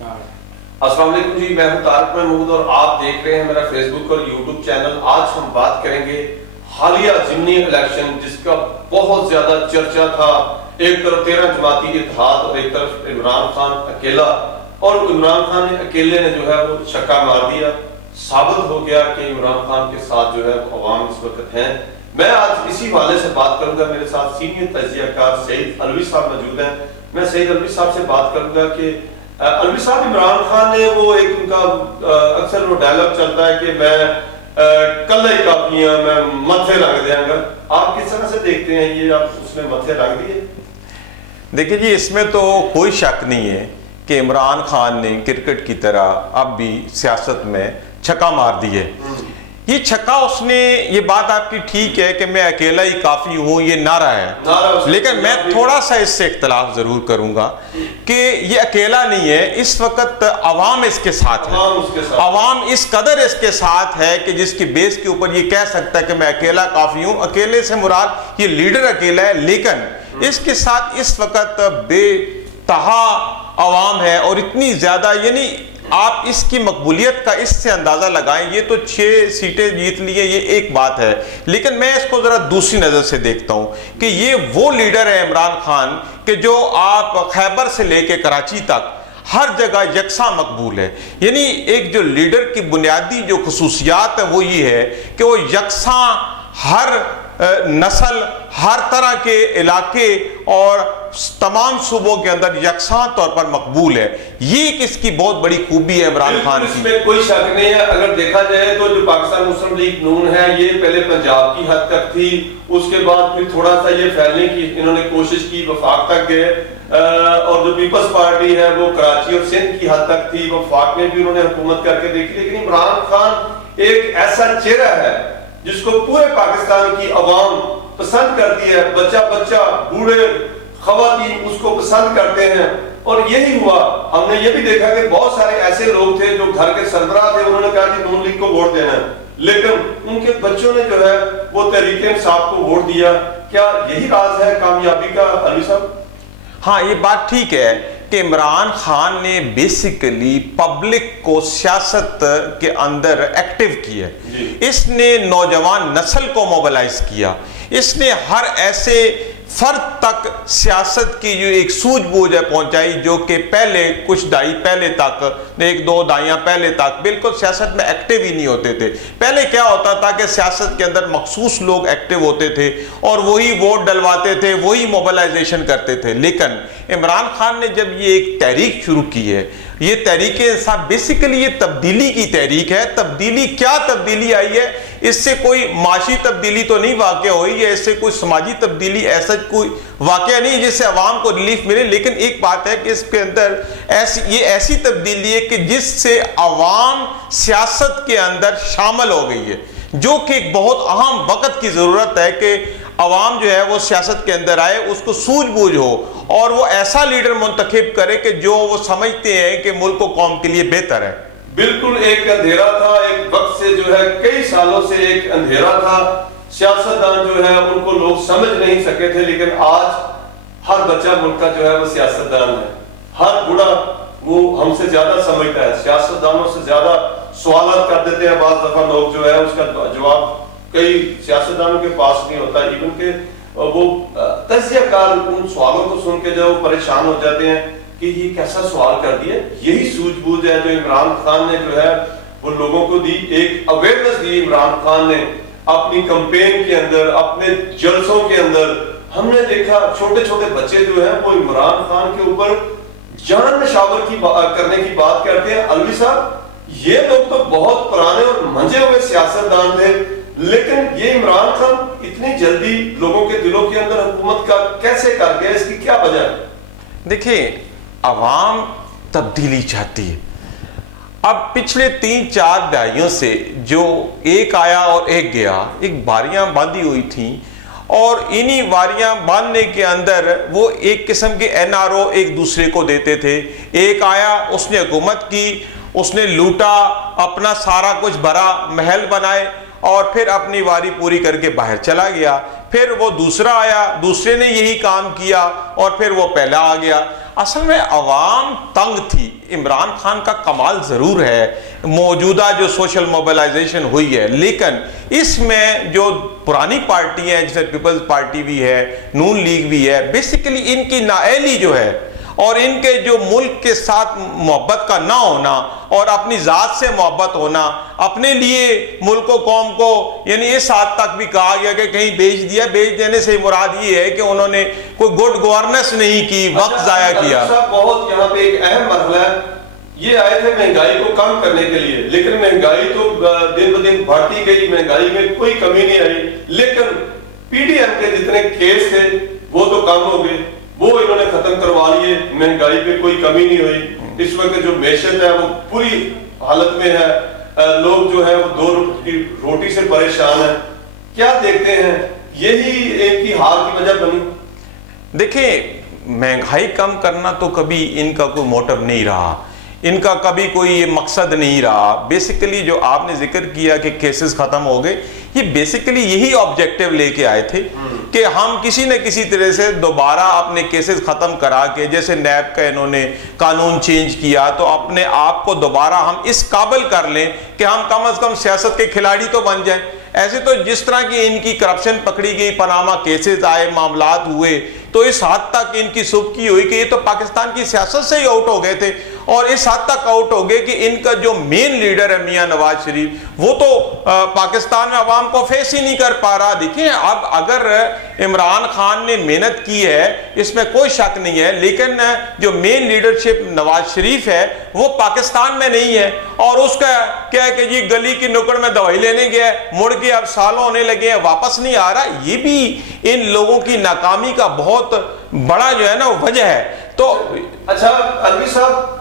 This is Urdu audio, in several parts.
السلام علیکم جی، میں ہوں طارق محمود اور آپ دیکھ رہے ہیں میرا فیس بک اور یوٹیوب چینل۔ آج ہم بات کریں گے حالیہ ضمنی الیکشن جس کا بہت زیادہ چرچا تھا۔ ایک طرف 13 جماعتی اتحاد اور ایک طرف عمران خان اکیلا، اور عمران خان نے اکیلے نے جو ہے وہ چھکا مار دیا۔ ثابت ہو گیا کہ عمران خان کے ساتھ جو ہے عوام اس وقت ہیں۔ میں آج اسی حوالے سے بات کروں گا، میرے ساتھ سینئر تجزیہ کار سعید علوی صاحب موجود ہیں۔ میں سعید علوی صاحب سے بات کروں گا کہ علوی صاحب، عمران خان نے وہ ایک ان کا اکثر وہ ڈائلاگ چلتا ہے کہ میں کلے کافیاں میں متھے رکھ دیا گا، آپ کس طرح سے دیکھتے ہیں یہ؟ آپ اس نے متھے رکھ دیے؟ دیکھیں جی، اس میں تو کوئی شک نہیں ہے کہ عمران خان نے کرکٹ کی طرح اب بھی سیاست میں چھکا مار دیے۔ یہ چھکا اس نے، یہ بات آپ کی ٹھیک ہے کہ میں اکیلا ہی کافی ہوں، یہ نعرہ ہے، لیکن میں تھوڑا سا اس سے اختلاف ضرور کروں گا کہ یہ اکیلا نہیں ہے، اس وقت عوام اس کے ساتھ ہے۔ عوام اس قدر اس کے ساتھ ہے کہ جس کی بیس کے اوپر یہ کہہ سکتا ہے کہ میں اکیلا کافی ہوں۔ اکیلے سے مراد یہ لیڈر اکیلا ہے، لیکن اس کے ساتھ اس وقت بے تہا عوام ہے، اور اتنی زیادہ، یعنی آپ اس کی مقبولیت کا اس سے اندازہ لگائیں، یہ تو 6 سیٹیں جیت لیے، یہ ایک بات ہے، لیکن میں اس کو ذرا دوسری نظر سے دیکھتا ہوں کہ یہ وہ لیڈر ہے عمران خان کہ جو آپ خیبر سے لے کے کراچی تک ہر جگہ یکساں مقبول ہے۔ یعنی ایک جو لیڈر کی بنیادی جو خصوصیات ہے وہ یہ ہے کہ وہ یکساں ہر نسل، ہر طرح کے علاقے اور تمام صوبوں کے اندر یکساں طور پر مقبول ہے۔ یہ اس کی بہت بڑی خوبی ہے عمران خان کی۔ اس میں کوئی شک نہیں ہے۔ اگر دیکھا جائے تو جو پاکستان مسلم لیگ نون ہے، یہ پہلے پنجاب کی حد تک تھی، اس کے بعد پھر تھوڑا سا یہ پھیلنے کی انہوں نے کوشش کی، وفاق تک گئے، اور جو پیپلز پارٹی ہے وہ کراچی اور سندھ کی حد تک تھی، وفاق میں بھی انہوں نے حکومت کر کے دیکھی۔ لیکن عمران خان ایک ایسا چہرہ ہے جس کو پورے پاکستان کی عوام پسند کرتی ہے، بچہ بوڑھے خواتین اس کو پسند کرتے ہیں، اور یہی ہوا۔ ہم نے یہ بھی دیکھا کہ بہت سارے ایسے لوگ تھے جو گھر کے سربراہ تھے، انہوں نے کہا کہ نون لیگ کو ووٹ دینا ہے، لیکن ان کے بچوں نے جو ہے وہ تحریک انصاف کو ووٹ دیا۔ کیا یہی راز ہے کامیابی کا علوی صاحب؟ ہاں، یہ بات ٹھیک ہے کہ عمران خان نے بیسیکلی پبلک کو سیاست کے اندر ایکٹیو کیا ہے۔ اس نے نوجوان نسل کو موبلائز کیا، اس نے ہر ایسے فرد تک سیاست کی جو ایک سوجھ بوجھ ہے پہنچائی جو کہ پہلے کچھ دہائی پہلے تک، 1-2 دہائیاں پہلے تک بالکل سیاست میں ایکٹیو ہی نہیں ہوتے تھے۔ پہلے کیا ہوتا تھا کہ سیاست کے اندر مخصوص لوگ ایکٹیو ہوتے تھے اور وہی ووٹ ڈلواتے تھے، وہی موبلائزیشن کرتے تھے۔ لیکن عمران خان نے جب یہ ایک تحریک شروع کی ہے، یہ تحریک انصاف بیسیکلی یہ تبدیلی کی تحریک ہے۔ تبدیلی کیا تبدیلی آئی ہے؟ اس سے کوئی معاشی تبدیلی تو نہیں واقع ہوئی ہے، اس سے کوئی سماجی تبدیلی ایسا کوئی واقعہ نہیں جس سے عوام کو ریلیف ملے، لیکن ایک بات ہے کہ اس کے اندر یہ ایسی تبدیلی ہے کہ جس سے عوام سیاست کے اندر شامل ہو گئی ہے، جو کہ ایک بہت اہم وقت کی ضرورت ہے کہ عوام جو ہے وہ سیاست کے اندر آئے، اس کو سوجھ بوجھ ہو اور وہ ایسا لیڈر منتخب کرے کہ جو وہ سمجھتے ہیں کہ ملک و قوم کے لیے بہتر ہے۔ بالکل ایک اندھیرا تھا، ایک وقت سے جو ہے کئی سالوں سے ایک اندھیرا تھا، سیاستدان جو ہے ان کو لوگ سمجھ نہیں سکے تھے، لیکن آج ہر بچہ ملک کا جو ہے وہ سیاستدان ہے، ہر بڑا وہ ہم سے زیادہ سمجھتا ہے، سیاستدانوں سے زیادہ سوالات کر دیتے ہیں بعض دفعہ لوگ، جو ہے اس کا جواب کئی سیاستدانوں کے پاس نہیں ہوتا، ایون کہ وہ تجزیہ کار ان سوالوں کو سن کے جو پریشان ہو جاتے ہیں کہ یہ کیسا سوال کر دیا۔ یہی سوجھ بوجھ ہے جو عمران خان نے جو ہے وہ لوگوں کو دی، ایک اویئرنس دی عمران خان نے اپنی کمپین کے اندر، اپنے جلسوں کے اندر۔ ہم نے دیکھا چھوٹے چھوٹے بچے جو ہیں وہ عمران خان کے اوپر جان نشاور کرنے کی بات کرتے ہیں۔ علوی صاحب، یہ لوگ تو بہت پرانے اور منجے ہوئے سیاستدان تھے، لیکن یہ عمران خان اتنی جلدی لوگوں کے دلوں کے اندر حکومت کا کیسے کر گیا؟ اس کی کیا وجہ ہے؟ دیکھیں، عوام تبدیلی چاہتی ہے۔ اب پچھلے 3-4 دہائیوں سے جو ایک آیا اور ایک گیا، ایک باریاں باندھی ہوئی تھیں، اور انہی واریاں باندھنے کے اندر وہ ایک قسم کے NRO ایک دوسرے کو دیتے تھے۔ ایک آیا، اس نے حکومت کی، اس نے لوٹا، اپنا سارا کچھ بھرا، محل بنائے، اور پھر اپنی واری پوری کر کے باہر چلا گیا۔ پھر وہ دوسرا آیا، دوسرے نے یہی کام کیا، اور پھر وہ پہلا آ گیا۔ اصل میں عوام تنگ تھی. عمران خان کا کمال ضرور ہے موجودہ جو سوشل موبلائزیشن ہوئی ہے, لیکن اس میں جو پرانی پارٹی ہیں جیسے پیپلز پارٹی بھی ہے, نون لیگ بھی ہے, بیسیکلی ان کی نااہلی جو ہے اور ان کے جو ملک کے ساتھ محبت کا نہ ہونا اور اپنی ذات سے محبت ہونا, اپنے لیے ملک و قوم کو یعنی اس حد تک بھی کہا گیا کہ کہیں بیچ دیا. بیچ دینے سے مراد یہ ہے کہ انہوں نے کوئی گڈ گورننس نہیں کی, وقت ضائع کیا. بہت یہاں پہ ایک اہم مرحلہ ہے, یہ آئے تھے مہنگائی کو کم کرنے کے لیے, لیکن مہنگائی تو دن بدن بڑھتی گئی, مہنگائی میں کوئی کمی نہیں آئی, لیکن پی ڈی ایم کے جتنے کیس تھے وہ تو کم ہو گئے, وہ انہوں نے ختم کروا لیے, مہنگائی پہ کوئی کمی نہیں ہوئی. اس وقت جو معیشت ہے وہ پوری حالت میں ہے, لوگ جو ہے وہ 2 روٹی کی روٹی سے پریشان ہیں. کیا دیکھتے ہیں یہی ان کی ہار کی وجہ بنی؟ دیکھیں, مہنگائی کم کرنا تو کبھی ان کا کوئی موٹو نہیں رہا, ان کا کبھی کوئی مقصد نہیں رہا. بیسیکلی جو آپ نے ذکر کیا کہ کیسز ختم ہو گئے, یہ بیسیکلی یہی آبجیکٹیو لے کے آئے تھے کہ ہم کسی نہ کسی طرح سے دوبارہ اپنے کیسز ختم کرا کے, جیسے نیب کا انہوں نے قانون چینج کیا, تو اپنے آپ کو دوبارہ ہم اس قابل کر لیں کہ ہم کم از کم سیاست کے کھلاڑی تو بن جائیں. ایسے تو جس طرح کی ان کی کرپشن پکڑی گئی, پاناما کیسز آئے, معاملات ہوئے, تو اس حد تک ان کی سبکی ہوئی کہ یہ تو پاکستان کی سیاست سے ہی آؤٹ ہو گئے تھے, اور اس حد تک آؤٹ ہو گئے کہ ان کا جو مین لیڈر ہے میاں نواز شریف, وہ تو پاکستان میں عوام کو فیس ہی نہیں کر پا رہا. دیکھیں, اب اگر عمران خان نے محنت کی ہے اس میں کوئی شک نہیں ہے, لیکن جو مین لیڈرشپ نواز شریف ہے وہ پاکستان میں نہیں ہے, اور اس کا کیا ہے کہ جی گلی کی نکڑ میں دوائی لینے گیا, مڑ کے اب سالوں ہونے لگے ہیں, واپس نہیں آ رہا. یہ بھی ان لوگوں کی ناکامی کا بہت بڑا جو ہے نا وجہ ہے. تو اچھا الوی صاحب,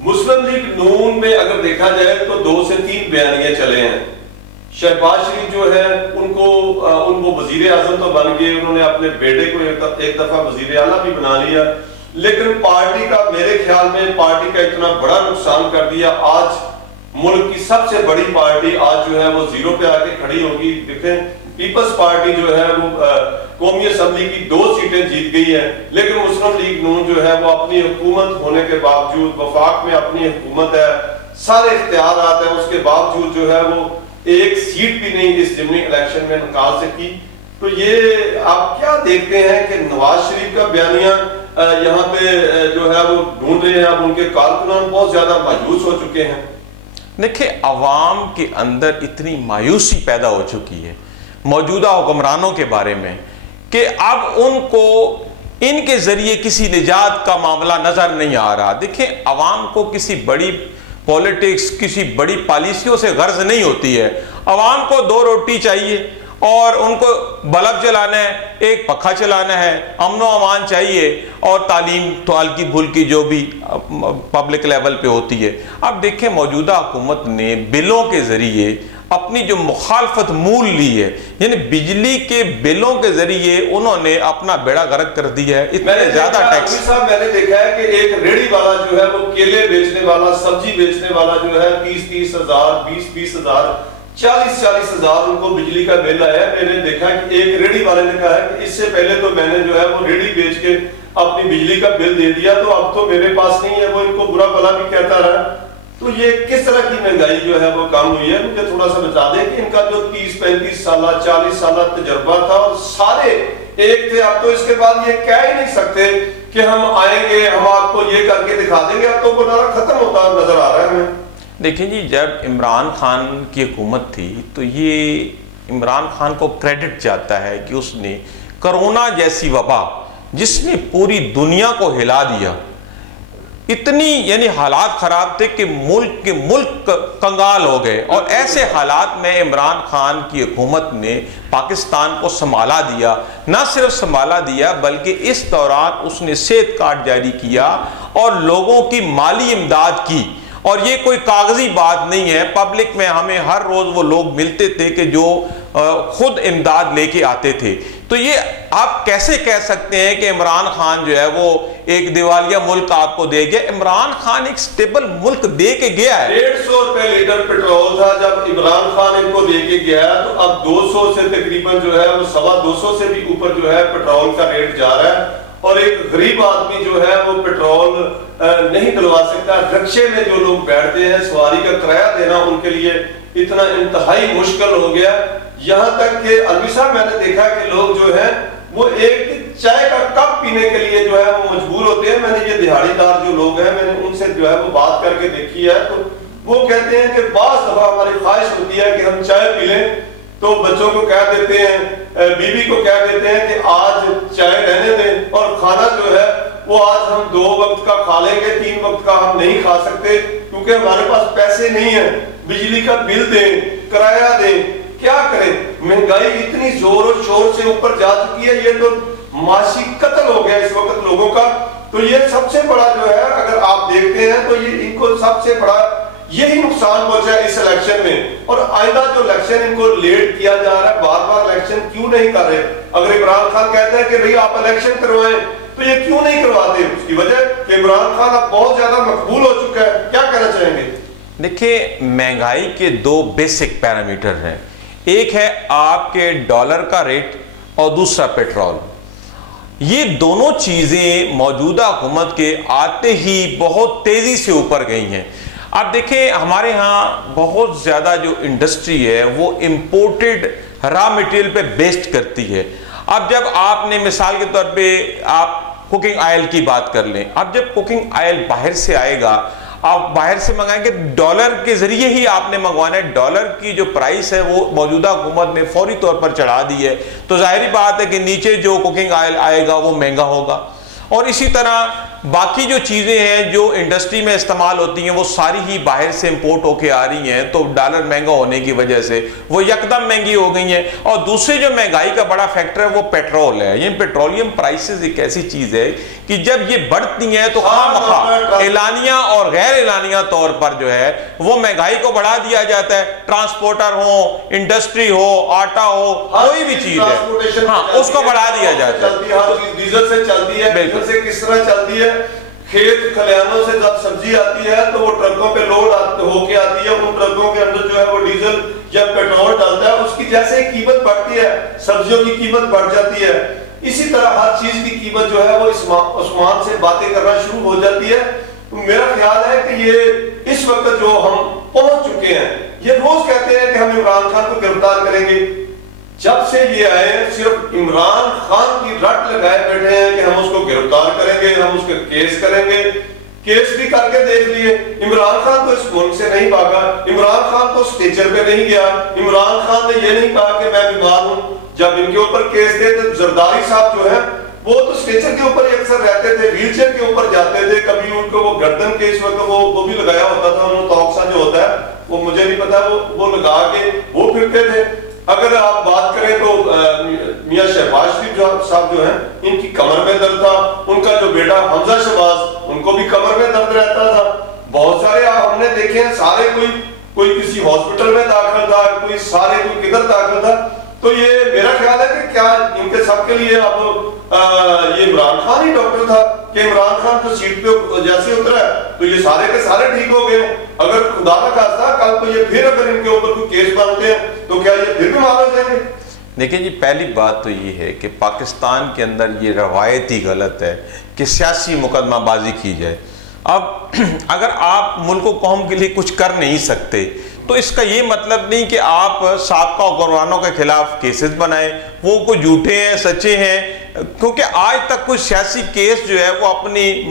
مسلم لیگ نون میں اگر دیکھا جائے تو 2 سے 3 بیانیے چلے ہیں. شہباز شریف جو ہے ان کو وزیر اعظم تو بن گئے, انہوں نے اپنے بیٹے کو ایک دفعہ وزیر اعلیٰ بھی بنا لیا, لیکن پارٹی کا میرے خیال میں پارٹی کا اتنا بڑا نقصان کر دیا. آج ملک کی سب سے بڑی پارٹی آج جو ہے وہ زیرو پہ آ کے کھڑی ہوگی. دیکھیں, پیپلز پارٹی جو ہے وہ قومی اسمبلی کی 2 سیٹیں جیت گئی ہیں, لیکن مسلم لیگ نون جو ہے وہ اپنی حکومت ہونے کے باوجود, وفاق میں اپنی حکومت ہے, سارے اختیارات ہیں, اس کے باوجود جو ہے وہ ایک سیٹ بھی نہیں اس ضمنی الیکشن میں نکال سکی. تو یہ آپ کیا دیکھتے ہیں کہ نواز شریف کا بیانیہ یہاں پہ جو ہے وہ ڈھونڈ رہے ہیں, اب ان کے کارکنان بہت زیادہ مایوس ہو چکے ہیں. دیکھیں, عوام کے اندر اتنی مایوسی پیدا ہو چکی ہے موجودہ حکمرانوں کے بارے میں کہ اب ان کو ان کے ذریعے کسی نجات کا معاملہ نظر نہیں آ رہا. دیکھیں, عوام کو کسی بڑی پولیٹکس, کسی بڑی پالیسیوں سے غرض نہیں ہوتی ہے. عوام کو 2 روٹی چاہیے, اور ان کو بلب چلانا ہے, ایک پکھا چلانا ہے, امن و امان چاہیے, اور تعلیم تو ہلکی پھلکی جو بھی پبلک لیول پہ ہوتی ہے. اب دیکھیں, موجودہ حکومت نے بلوں کے ذریعے اپنی جو مخالفت مول لی ہے, یعنی بجلی کے بلوں کے ذریعے انہوں نے اپنا بیڑا غرق کر دیا ہے. اتنے زیادہ ٹیکس. میں نے دیکھا ہے کہ ایک ریڑی والا جو ہے وہ کیلے بیچنے والا, سبزی بیچنے والا جو ہے 30,000 20,000 40,000 ان کو بجلی کا بل آیا ہے. میں نے دیکھا کہ ایک ریڑی والے نے کہا ہے کہ اس سے پہلے تو میں نے جو ہے وہ ریڑی بیچ کے اپنی بجلی کا بل دے دیا, تو اب تو میرے پاس نہیں ہے. وہ ان کو برا بھلا بھی کہتا رہا. تو یہ کس طرح کی مہنگائی جو ہے وہ کم ہوئی ہے؟ مجھے تھوڑا سا بتا دیں کہ ان کا جو 30-35 سالہ 40 سالہ تجربہ تھا اور سارے ایک تھے, اب تو اس کے بعد یہ کہہ ہی نہیں سکتے کہ ہم آئیں گے, ہم آپ کو یہ کر کے دکھا دیں گے. اب تو گناہ ختم ہوتا نظر آ رہا ہے ہمیں. دیکھیں جی, جب عمران خان کی حکومت تھی تو یہ عمران خان کو کریڈٹ جاتا ہے کہ اس نے کرونا جیسی وبا جس نے پوری دنیا کو ہلا دیا, اتنی یعنی حالات خراب تھے کہ ملک کنگال ہو گئے, اور ایسے حالات میں عمران خان کی حکومت نے پاکستان کو سنبھالا دیا. نہ صرف سنبھالا دیا بلکہ اس دوران اس نے صحت کارڈ جاری کیا اور لوگوں کی مالی امداد کی. اور یہ کوئی کاغذی بات نہیں ہے, پبلک میں ہمیں ہر روز وہ لوگ ملتے تھے کہ جو خود امداد لے کے آتے تھے. تو یہ آپ کیسے کہہ سکتے ہیں کہ عمران خان جو ہے وہ ایک دیوالیہ ملک آپ کو دے گیا؟ عمران خان ایک سٹیبل ملک دے کے گیا ہے. 150 روپے لیٹر پیٹرول تھا جب عمران خان ان کو دے کے گیا, تو اب 200 سے تقریباً جو ہے وہ 250 سے بھی اوپر جو ہے پیٹرول کا ریٹ جا رہا ہے. اور ایک غریب آدمی جو ہے وہ پیٹرول نہیں ڈلوا سکتا. رکشے میں جو لوگ بیٹھتے ہیں سواری کا کرایہ دینا ان کے لیے اتنا انتہائی مشکل ہو گیا, یہاں تک کہ الوی صاحب میں نے دیکھا کہ لوگ جو ہیں وہ ایک چائے کا کپ پینے کے لیے جو ہے وہ مجبور ہوتے ہیں. میں نے یہ دہاڑی دار جو لوگ ہیں میں نے ان سے جو ہے وہ بات کر کے دیکھی ہے, تو وہ کہتے ہیں کہ بعض دفعہ ہماری خواہش ہوتی ہے کہ ہم چائے پی لیں تو بچوں کو کہہ دیتے ہیں, بیوی کو کہہ دیتے ہیں کہ آج چائے رہنے دیں, اور کھانا جو ہے وہ آج ہم 2 وقت کا کھا لیں گے, 3 وقت کا ہم نہیں کھا سکتے کیونکہ ہمارے پاس پیسے نہیں ہیں, بجلی کا بل دیں, کرایہ دیں, کیا کریں. مہنگائی اتنی زور و شور سے اوپر جا چکی ہے, یہ تو معاشی قتل ہو گیا اس وقت لوگوں کا. تو یہ سب سے بڑا جو ہے اگر آپ دیکھتے ہیں تو یہ ان کو سب سے بڑا یہی نقصان پہنچا ہے اس الیکشن میں. اور آئندہ جو الیکشن ان کو لیٹ کیا جا رہا ہے, بار بار الیکشن کیوں نہیں کر رہے. اگر عمران خان کہتا ہے کہ بھئی آپ الیکشن کروائیں تو یہ کیوں نہیں کرواتے, اس کی وجہ کہ عمران خان اب بہت زیادہ مقبول ہو چکا ہے. کیا کہنا چاہیں گے؟ دیکھیں, مہنگائی کے 2 بیسک پیرامیٹر ہیں, ایک ہے آپ کے ڈالر کا ریٹ اور دوسرا پیٹرول. یہ دونوں چیزیں موجودہ حکومت کے آتے ہی بہت تیزی سے اوپر گئی ہیں. آپ دیکھیں ہمارے ہاں بہت زیادہ جو انڈسٹری ہے وہ امپورٹڈ را مٹیریل پہ بیسڈ کرتی ہے. اب جب آپ نے مثال کے طور پہ آپ کوکنگ آئل کی بات کر لیں, اب جب کوکنگ آئل باہر سے آئے گا, آپ باہر سے منگائیں گے, ڈالر کے ذریعے ہی آپ نے منگوانا ہے. ڈالر کی جو پرائس ہے وہ موجودہ حکومت نے فوری طور پر چڑھا دی ہے, تو ظاہری بات ہے کہ نیچے جو کوکنگ آئل آئے گا وہ مہنگا ہوگا. اور اسی طرح باقی جو چیزیں ہیں جو انڈسٹری میں استعمال ہوتی ہیں وہ ساری ہی باہر سے امپورٹ ہو کے آ رہی ہیں, تو ڈالر مہنگا ہونے کی وجہ سے وہ یکدم مہنگی ہو گئی ہیں. اور دوسرے جو مہنگائی کا بڑا فیکٹر ہے وہ پیٹرول ہے. یہ پیٹرولیم پرائسز ایک ایسی چیز ہے کہ جب یہ بڑھتی ہیں تو خواہ مخواہ اعلانیہ اور غیر اعلانیہ طور پر جو ہے وہ مہنگائی کو بڑھا دیا جاتا ہے. ٹرانسپورٹر ہو, انڈسٹری ہو, آٹا ہو, کوئی بھی چیز ہے, ہاں اس کو بڑھا دیا جاتا ہے. ڈیزل سے چلتی ہے, ڈیزل سے کس طرح چلتی ہے, کھیت کھلیانوں سے جب سبزی آتی ہے تو وہ ٹرکوں پہ لوڈ ہو کے آتی ہے, ان ٹرکوں کے اندر جو ہے وہ ڈیزل یا پیٹرول ڈالتا ہے, اس کی جیسے قیمت بڑھتی ہے سبزیوں کی قیمت بڑھ جاتی ہے. اسی طرح ہر چیز کی قیمت جو ہے وہ آسمان سے باتیں کرنا شروع ہو جاتی ہے. میرا خیال ہے کہ یہ اس وقت جو ہم پہنچ چکے ہیں, یہ روز کہتے ہیں کہ ہم عمران خان کو گرفتار کریں گے. جب سے یہ آئے صرف عمران خان کی رٹ لگائے بیٹھے ہیں کہ ہم اس کو گرفتار کریں گے, ہم اس کے کیس کریں گے. کیس بھی کر کے دیکھ لیے, عمران خان تو اس ملک سے نہیں بھاگا, عمران خان تو اسٹیچر پہ نہیں گیا, عمران خان نے یہ نہیں کہا کہ میں بیمار ہوں. جب ان کے اوپر کیس تھے تو زرداری صاحب جو ہے وہ تو اسٹیچر کے اوپر ہی اکثر رہتے تھے, ویل چیئر کے اوپر جاتے تھے. کبھی ان کو وہ گردن کے اس وقت وہ بھی لگایا ہوتا تھا, انہوں توقسا جو ہوتا ہے وہ مجھے نہیں پتا, وہ لگا کے وہ پھرتے تھے. اگر آپ بات کریں تو میاں شہباز شریف صاحب جو ہیں ان کی کمر میں درد تھا, ان کا جو بیٹا حمزہ شہباز ان کو بھی کمر میں درد رہتا تھا. بہت سارے ہم نے دیکھے ہیں, سارے کوئی کسی ہاسپٹل میں داخل تھا, کوئی سارے کوئی کدھر داخل تھا. تو یہ میرا خیال ہے کہ کیا ان کے سب کے لیے اب یہ عمران خان ہی ڈاکٹر تھا کہ عمران خان تو سیٹ پہ جیسے اترا ہے تو یہ سارے کے سارے ٹھیک ہو گئے. اگر خدا کا خاصہ کل تو یہ پھر اگر ان کے اوپر کوئی کیس بنتے ہیں تو کیا یہ پھر بھی مار ہو جائیں گے؟ دیکھیں جی, پہلی بات تو یہ ہے کہ پاکستان کے اندر یہ روایت ہی غلط ہے کہ سیاسی مقدمہ بازی کی جائے. اب اگر آپ ملک و قوم کے لیے کچھ کر نہیں سکتے تو اس کا یہ مطلب نہیں کہ آپ سابقہ حکمرانوں کے خلاف کیسز بنائیں, وہ کوئی جھوٹے ہیں سچے ہیں, کیونکہ آج تک کوئی سیاسی کیس جو ہے وہ اپنی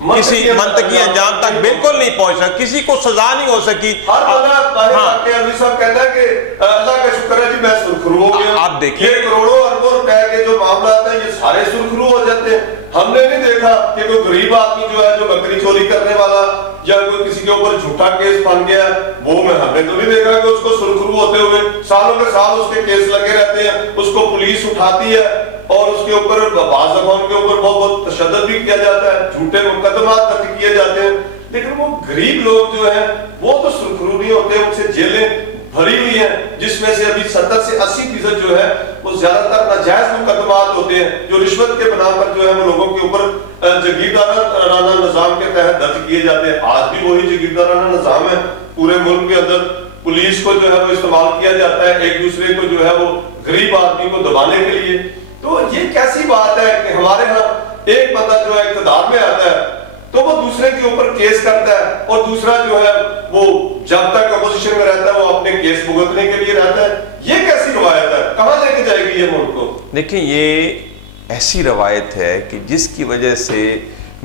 کسی منطقی انجام تک بالکل نہیں پہنچ سکا, کسی کو سزا نہیں ہو سکی. علی صاحب کہتا ہے کہ اللہ کا شکر ہے جی میں سرخرو ہو گیا. آپ دیکھیں کروڑوں اربوں روپے کے جو معاملات ہیں یہ سارے سرخرو ہو جاتے ہیں. ہم نے نہیں دیکھا کہ کوئی غریب آدمی جو ہے جو بکری چوری کرنے والا یا کوئی کسی کے اوپر جھوٹا کیس بن گیا, وہ ہم نے تو نہیں دیکھا کہ اس کو سرخرو ہوتے ہوئے سالوں کے سال اس کے کیس لگے رہتے ہیں, اس کو پولیس اٹھاتی ہے اور اس کے اوپر بعض دفعہ کے اوپر بہت تشدد بھی کیا جاتا ہے, جھوٹے مقدمات درج کیے جاتے ہیں. لیکن وہ غریب لوگ جو ہیں وہ تو سرخرو نہیں ہوتے, ان سے جیلیں بھری ہوئی ہیں جس میں سے ابھی 70 سے 80% جو ہے وہ زیادہ تر ناجائز مقدمات ہوتے ہیں جو رشوت کے بنا پر جو ہے وہ لوگوں کے اوپر جگیردارانہ نظام کے تحت درج کیے جاتے ہیں. آج بھی وہی جگیردارانہ نظام ہے پورے ملک کے اندر. پولیس کو جو ہے وہ استعمال کیا جاتا ہے ایک دوسرے کو جو ہے وہ غریب آدمی کو دبانے کے لیے. تو یہ کیسی بات ہے کہ ہمارے ہاں ایک بندہ جو ہے اقتدار میں آتا ہے تو وہ دوسرے کے اوپر کیس کرتا ہے اور دوسرا جو ہے وہ جب تک اپوزیشن میں رہتا ہے وہ اپنے کیس بھگتنے کے لیے رہتا ہے. یہ کیسی روایت ہے؟ کہاں لے کے جائے گی یہ ملک کو؟ دیکھیں یہ ایسی روایت ہے کہ جس کی وجہ سے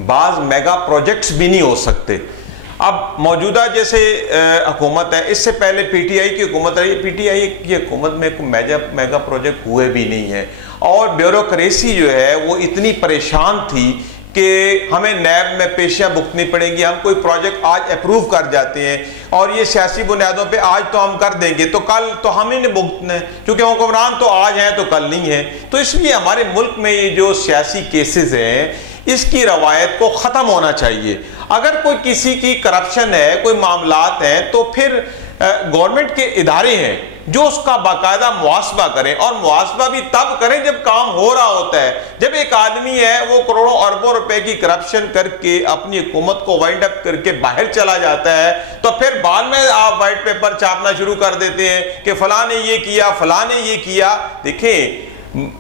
بعض میگا پروجیکٹس بھی نہیں ہو سکتے. اب موجودہ جیسے حکومت ہے، اس سے پہلے پی ٹی آئی کی حکومت رہی، پی ٹی آئی کی حکومت میں کوئی میگا پروجیکٹ ہوئے بھی نہیں ہیں، اور بیوروکریسی جو ہے وہ اتنی پریشان تھی کہ ہمیں نیب میں پیشیاں بھگتنی پڑیں گی. ہم کوئی پروجیکٹ آج اپروو کر جاتے ہیں اور یہ سیاسی بنیادوں پہ آج تو ہم کر دیں گے تو کل تو ہم ہی نے بھگتنا ہے، کیونکہ حکمران تو آج ہیں تو کل نہیں ہیں. تو اس لیے ہمارے ملک میں یہ جو سیاسی کیسز ہیں اس کی روایت کو ختم ہونا چاہیے. اگر کوئی کسی کی کرپشن ہے، کوئی معاملات ہیں، تو پھر گورنمنٹ کے ادارے ہیں جو اس کا باقاعدہ محاسبہ کریں، اور محاسبہ بھی تب کریں جب کام ہو رہا ہوتا ہے. جب ایک آدمی ہے وہ کروڑوں اربوں روپے کی کرپشن کر کے اپنی حکومت کو وائنڈ اپ کر کے باہر چلا جاتا ہے تو پھر بعد میں آپ وائٹ پیپر چھاپنا شروع کر دیتے ہیں کہ فلاں نے یہ کیا، فلاں نے یہ کیا. دیکھیں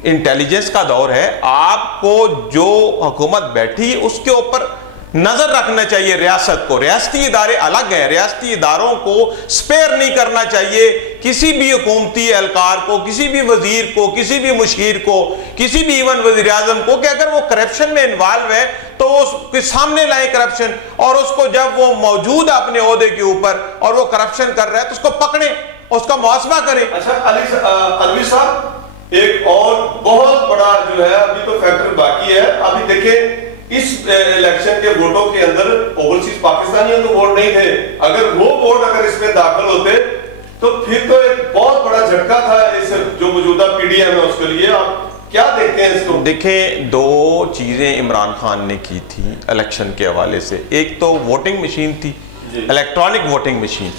انٹیلیجنس کا دور ہے، آپ کو جو حکومت بیٹھی اس کے اوپر نظر رکھنا چاہیے. ریاست کو، ریاستی ادارے الگ ہیں، ریاستی اداروں کو سپیئر نہیں کرنا چاہیے کسی بھی حکومتی اہلکار کو، کسی بھی وزیر کو، کسی بھی مشیر کو، کسی بھی ایون وزیر اعظم کو، کہ اگر وہ کرپشن میں انوالو ہے تو وہ اس کے سامنے لائیں کرپشن، اور اس کو جب وہ موجود ہے اپنے عہدے کے اوپر اور وہ کرپشن کر رہا ہے تو اس کو پکڑیں، اس کا محاسبہ کریں. اچھا علوی صاحب، ایک اور بہت بڑا جو ہے ابھی تو فیکٹر باقی ہے. ابھی دیکھیں اس الیکشن کے ووٹوں کے اندر اوورسیز پاکستانیوں تو ووٹ نہیں تھے. اگر وہ ووٹ اگر اس میں داخل ہوتے تو پھر تو ایک بہت بڑا جھٹکا تھا اس جو موجودہ پی ڈی ایم ہے اس کے لیے. آپ کیا دیکھتے ہیں اس کو؟ دیکھیں دو چیزیں عمران خان نے کی تھی الیکشن کے حوالے سے. ایک تو ووٹنگ مشین تھی، الیکٹرانک ووٹنگ مشین،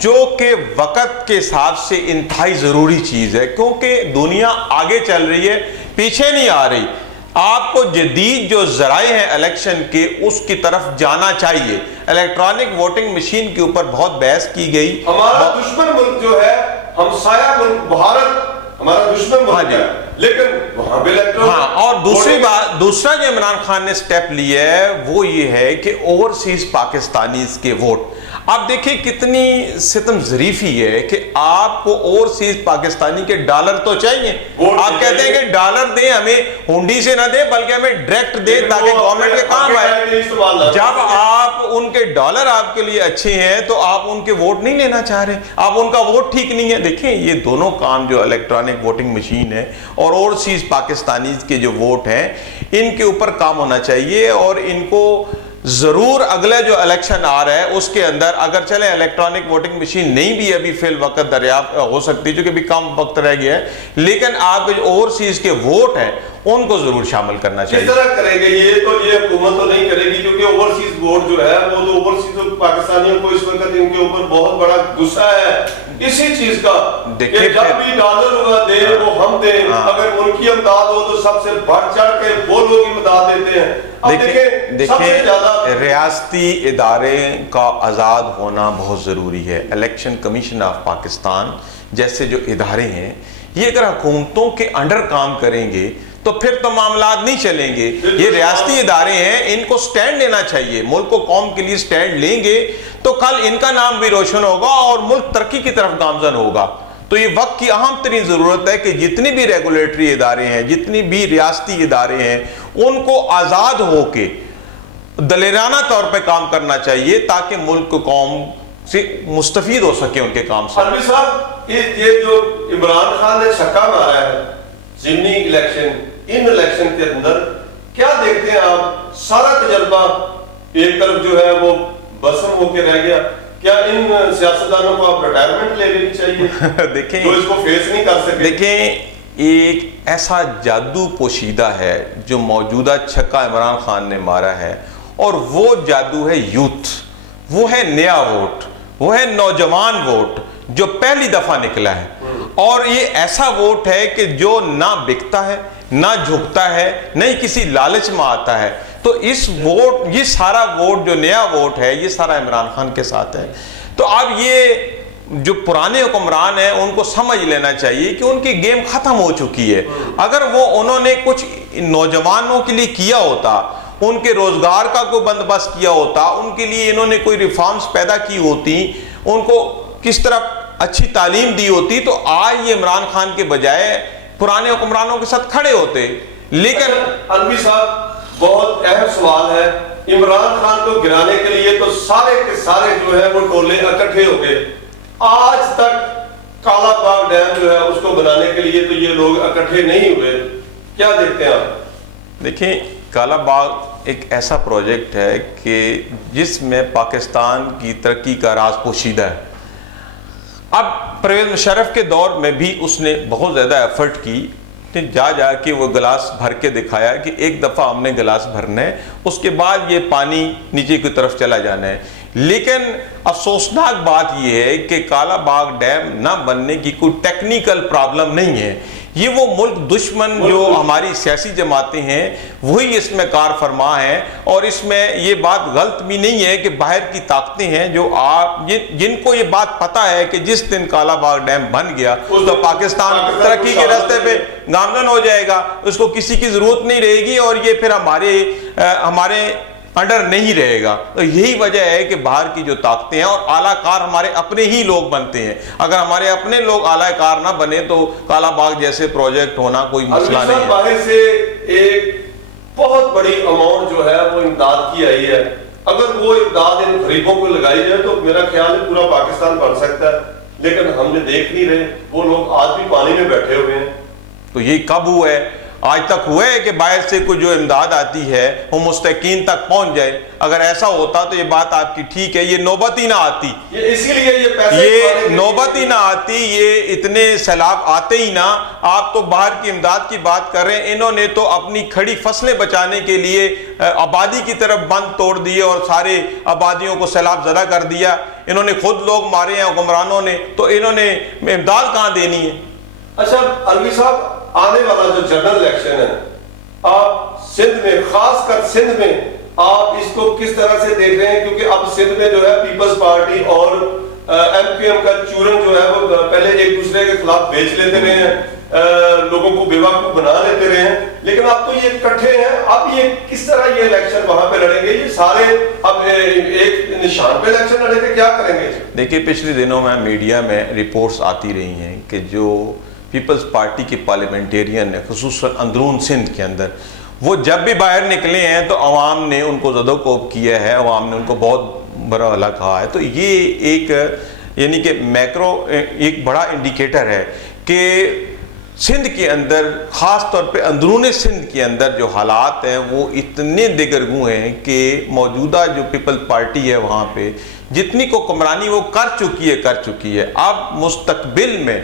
جو کہ وقت کے حساب سے انتہائی ضروری چیز ہے، کیونکہ دنیا آگے چل رہی ہے، پیچھے نہیں آ رہی. آپ کو جدید جو ذرائع ہیں الیکشن کے اس کی طرف جانا چاہیے. الیکٹرانک ووٹنگ مشین کے اوپر بہت بحث کی گئی. ہمارا دشمن ملک جو ہے ہمسایہ ملک بھارت ہمارا دشمن ملک ہے، لیکن وہاں بھی اور دوسرا جو عمران خان نے سٹیپ لیا ہے وہ یہ ہے کہ اوورسیز پاکستانیز کے ووٹ. آپ دیکھیں کتنی ستم ظریفی ہے کہ آپ کو اوورسیز پاکستانی کے ڈالر تو چاہیے. آپ کہتے ہیں کہ ڈالر دیں، ہمیں ہنڈی سے نہ دیں بلکہ ہمیں ڈائریکٹ دیں تاکہ گورنمنٹ کے کام آئے. جب آپ ان کے ڈالر آپ کے لیے اچھے ہیں تو آپ ان کے ووٹ نہیں لینا چاہ رہے، آپ ان کا ووٹ ٹھیک نہیں ہے. دیکھیں یہ دونوں کام جو الیکٹرانک ووٹنگ مشین ہے اور اوورسیز پاکستانیز کے جو ووٹ ہیں ان کے اوپر کام ہونا چاہیے. اور ان کو ضرور اگلا جو الیکشن آ رہا ہے اس کے اندر اگر چلے الیکٹرانک ووٹنگ مشین نہیں بھی ابھی فی الوقت دریافت ہو سکتی چونکہ بھی کم وقت رہ گیا ہے، لیکن آپ جو اوورسیز کے ووٹ ہیں ان کو ضرور شامل کرنا چاہیے. کس طرح کریں گے یہ حکومت تو نہیں کرے گی، کیونکہ اوورسیز ووٹ جو ہے وہ تو اوورسیز پاکستانیوں کو اس وقت ان کے اوپر بہت بڑا غصہ ہے اسی چیز کا کہ جب بھی ڈالر دیں وہ ہم دیں، اگر ملکی امداد ہو تو سب سے بڑھ چڑھ کے وہ لوگ امداد دیتے ہیں. دیکھیں ریاستی ادارے کا آزاد ہونا بہت ضروری ہے. الیکشن کمیشن آف پاکستان جیسے جو ادارے ہیں یہ اگر حکومتوں کے انڈر کام کریں گے تو پھر تو معاملات نہیں چلیں گے. یہ ریاستی ادارے ہیں، ان کو سٹینڈ لینا چاہیے. ملک کو قوم کے لیے سٹینڈ لیں گے تو کل ان کا نام بھی روشن ہوگا اور ملک ترقی کی طرف گامزن ہوگا. تو یہ وقت کی اہم ترین ضرورت ہے کہ جتنی بھی ریگولیٹری ادارے ہیں، جتنی بھی ریاستی ادارے ہیں، ان کو آزاد ہو کے دلیرانہ طور پہ کام کرنا چاہیے تاکہ ملک قوم سے مستفید ہو سکے ان کے کام سے. علوی صاحب یہ جو عمران خان نے چھکا مارا ہے ضمنی الیکشن، ان الیکشن کے اندر کیا دیکھتے ہیں آپ؟ سارا تجربہ ایک طرف جو ہے وہ بسم ہو کے رہ گیا. کیا ان سیاستدانوں کو آپ ریٹائرمنٹ لے لینی چاہیے دیکھیں جو اس کو فیس نہیں کر سکے؟ دیکھیں ایک ایسا جادو پوشیدہ ہے جو موجودہ چھکا عمران خان نے مارا ہے، اور وہ جادو ہے یوتھ، وہ ہے نیا ووٹ، وہ ہے نوجوان ووٹ جو پہلی دفعہ نکلا ہے. اور یہ ایسا ووٹ ہے کہ جو نہ بکتا ہے، نہ جھکتا ہے، نہ ہی کسی لالچ میں آتا ہے. تو اس ووٹ، یہ سارا ووٹ جو نیا ووٹ ہے یہ سارا عمران خان کے ساتھ ہے. تو اب یہ جو پرانے حکمران ہیں ان کو سمجھ لینا چاہیے کہ ان کی گیم ختم ہو چکی ہے. اگر وہ انہوں نے کچھ نوجوانوں کے لیے کیا ہوتا, ان کے روزگار کا کوئی بندوبست کیا ہوتا, ان کے لیے انہوں نے کوئی ریفارمز پیدا کی ہوتی, ان کو کس طرح اچھی تعلیم دی ہوتی, تو آج یہ عمران خان کے بجائے پرانے حکمرانوں کے ساتھ کھڑے ہوتے. لیکن الوی صاحب بہت اہم سوال ہے, عمران خان کو گرانے کے لیے تو سارے کے سارے جو ہے وہ ٹولے اکٹھے ہو گئے, آج تک کالا باغ ڈیم جو ہے اس کو بنانے کے لیے تو یہ لوگ اکٹھے نہیں ہوئے. کیا دیکھتے ہیں آپ؟ دیکھیں, کالا باغ ایک ایسا پروجیکٹ ہے کہ جس میں پاکستان کی ترقی کا راز پوشیدہ ہے. اب پرویز مشرف کے دور میں بھی اس نے بہت زیادہ ایفرٹ کی, جا کے وہ گلاس بھر کے دکھایا کہ ایک دفعہ ہم نے گلاس بھرنا ہے, اس کے بعد یہ پانی نیچے کی طرف چلا جانا ہے. لیکن افسوسناک بات یہ ہے کہ کالا باغ ڈیم نہ بننے کی کوئی ٹیکنیکل پرابلم نہیں ہے. یہ وہ ملک دشمن جو ہماری سیاسی جماعتیں ہیں وہی اس میں کار فرما ہیں, اور اس میں یہ بات غلط بھی نہیں ہے کہ باہر کی طاقتیں ہیں جو جن کو یہ بات پتہ ہے کہ جس دن کالا باغ ڈیم بن گیا تو پاکستان ترقی کے راستے پہ گامزن ہو جائے گا, اس کو کسی کی ضرورت نہیں رہے گی اور یہ پھر ہمارے انڈر نہیں رہے گا. تو یہی وجہ ہے کہ باہر کی جو طاقتیں ہیں, اور اعلیٰ کار ہمارے اپنے ہی لوگ بنتے ہیں. اگر ہمارے اپنے لوگ اعلیٰ کار نہ بنے تو کالا باغ جیسے پروجیکٹ ہونا کوئی مسئلہ نہیں ہے. باہر سے ایک بہت بڑی اماؤنٹ جو ہے وہ امداد کی آئی ہے, اگر وہ امداد ان غریبوں کو لگائی جائے تو میرا خیال ہے پورا پاکستان بن سکتا ہے. لیکن ہم نے دیکھ نہیں رہے, وہ لوگ آج بھی پانی میں بیٹھے ہوئے ہیں. تو یہ کب ہوا ہے؟ آج تک ہوا ہے کہ باہر سے کوئی جو امداد آتی ہے وہ مستحقین تک پہنچ جائے؟ اگر ایسا ہوتا تو یہ بات آپ کی ٹھیک ہے, یہ نوبت ہی نہ آتی, اسی لیے یہ نوبت ہی نہ آتی, یہ اتنے سیلاب آتے ہی نہ. آپ تو باہر کی امداد کی بات کر رہے ہیں, انہوں نے تو اپنی کھڑی فصلیں بچانے کے لیے آبادی کی طرف بند توڑ دیے اور سارے آبادیوں کو سیلاب زدہ کر دیا. انہوں نے خود لوگ مارے ہیں حکمرانوں نے, تو انہوں نے امداد کہاں دینی ہے؟ اچھا الوی صاحب, آنے والا جو جنرل الیکشن ہے آپ سندھ میں, خاص کر سندھ میں, آپ اس کو کس طرح سے دیکھ رہے ہیں؟ کیونکہ اب سندھ میں جو ہے پیپلز پارٹی اور ایم پی ایم کا چورن جو ہے وہ پہلے ایک دوسرے کے خلاف بیچ لیتے رہے ہیں, لوگوں کو بیوقوف بنا لیتے رہے ہیں, لیکن اب تو یہ اکٹھے ہیں. اب یہ کس طرح یہ الیکشن وہاں پہ لڑیں گے؟ یہ سارے اب ایک نشان پہ الیکشن لڑیں گے, کیا کریں گے؟ دیکھیے, پچھلے دنوں میں میڈیا میں رپورٹس آتی رہی ہیں کہ جو پیپلز پارٹی کے پارلیمنٹیرین ہیں خصوصاً اندرون سندھ کے اندر, وہ جب بھی باہر نکلے ہیں تو عوام نے ان کو زد و کوب کیا ہے, عوام نے ان کو بہت برا بھلا کہا ہے. تو یہ ایک یعنی کہ میکرو ایک بڑا انڈیکیٹر ہے کہ سندھ کے اندر, خاص طور پہ اندرون سندھ کے اندر جو حالات ہیں وہ اتنے دگرگوں ہیں کہ موجودہ جو پیپل پارٹی ہے وہاں پہ جتنی کو حکمرانی وہ کر چکی ہے. اب مستقبل میں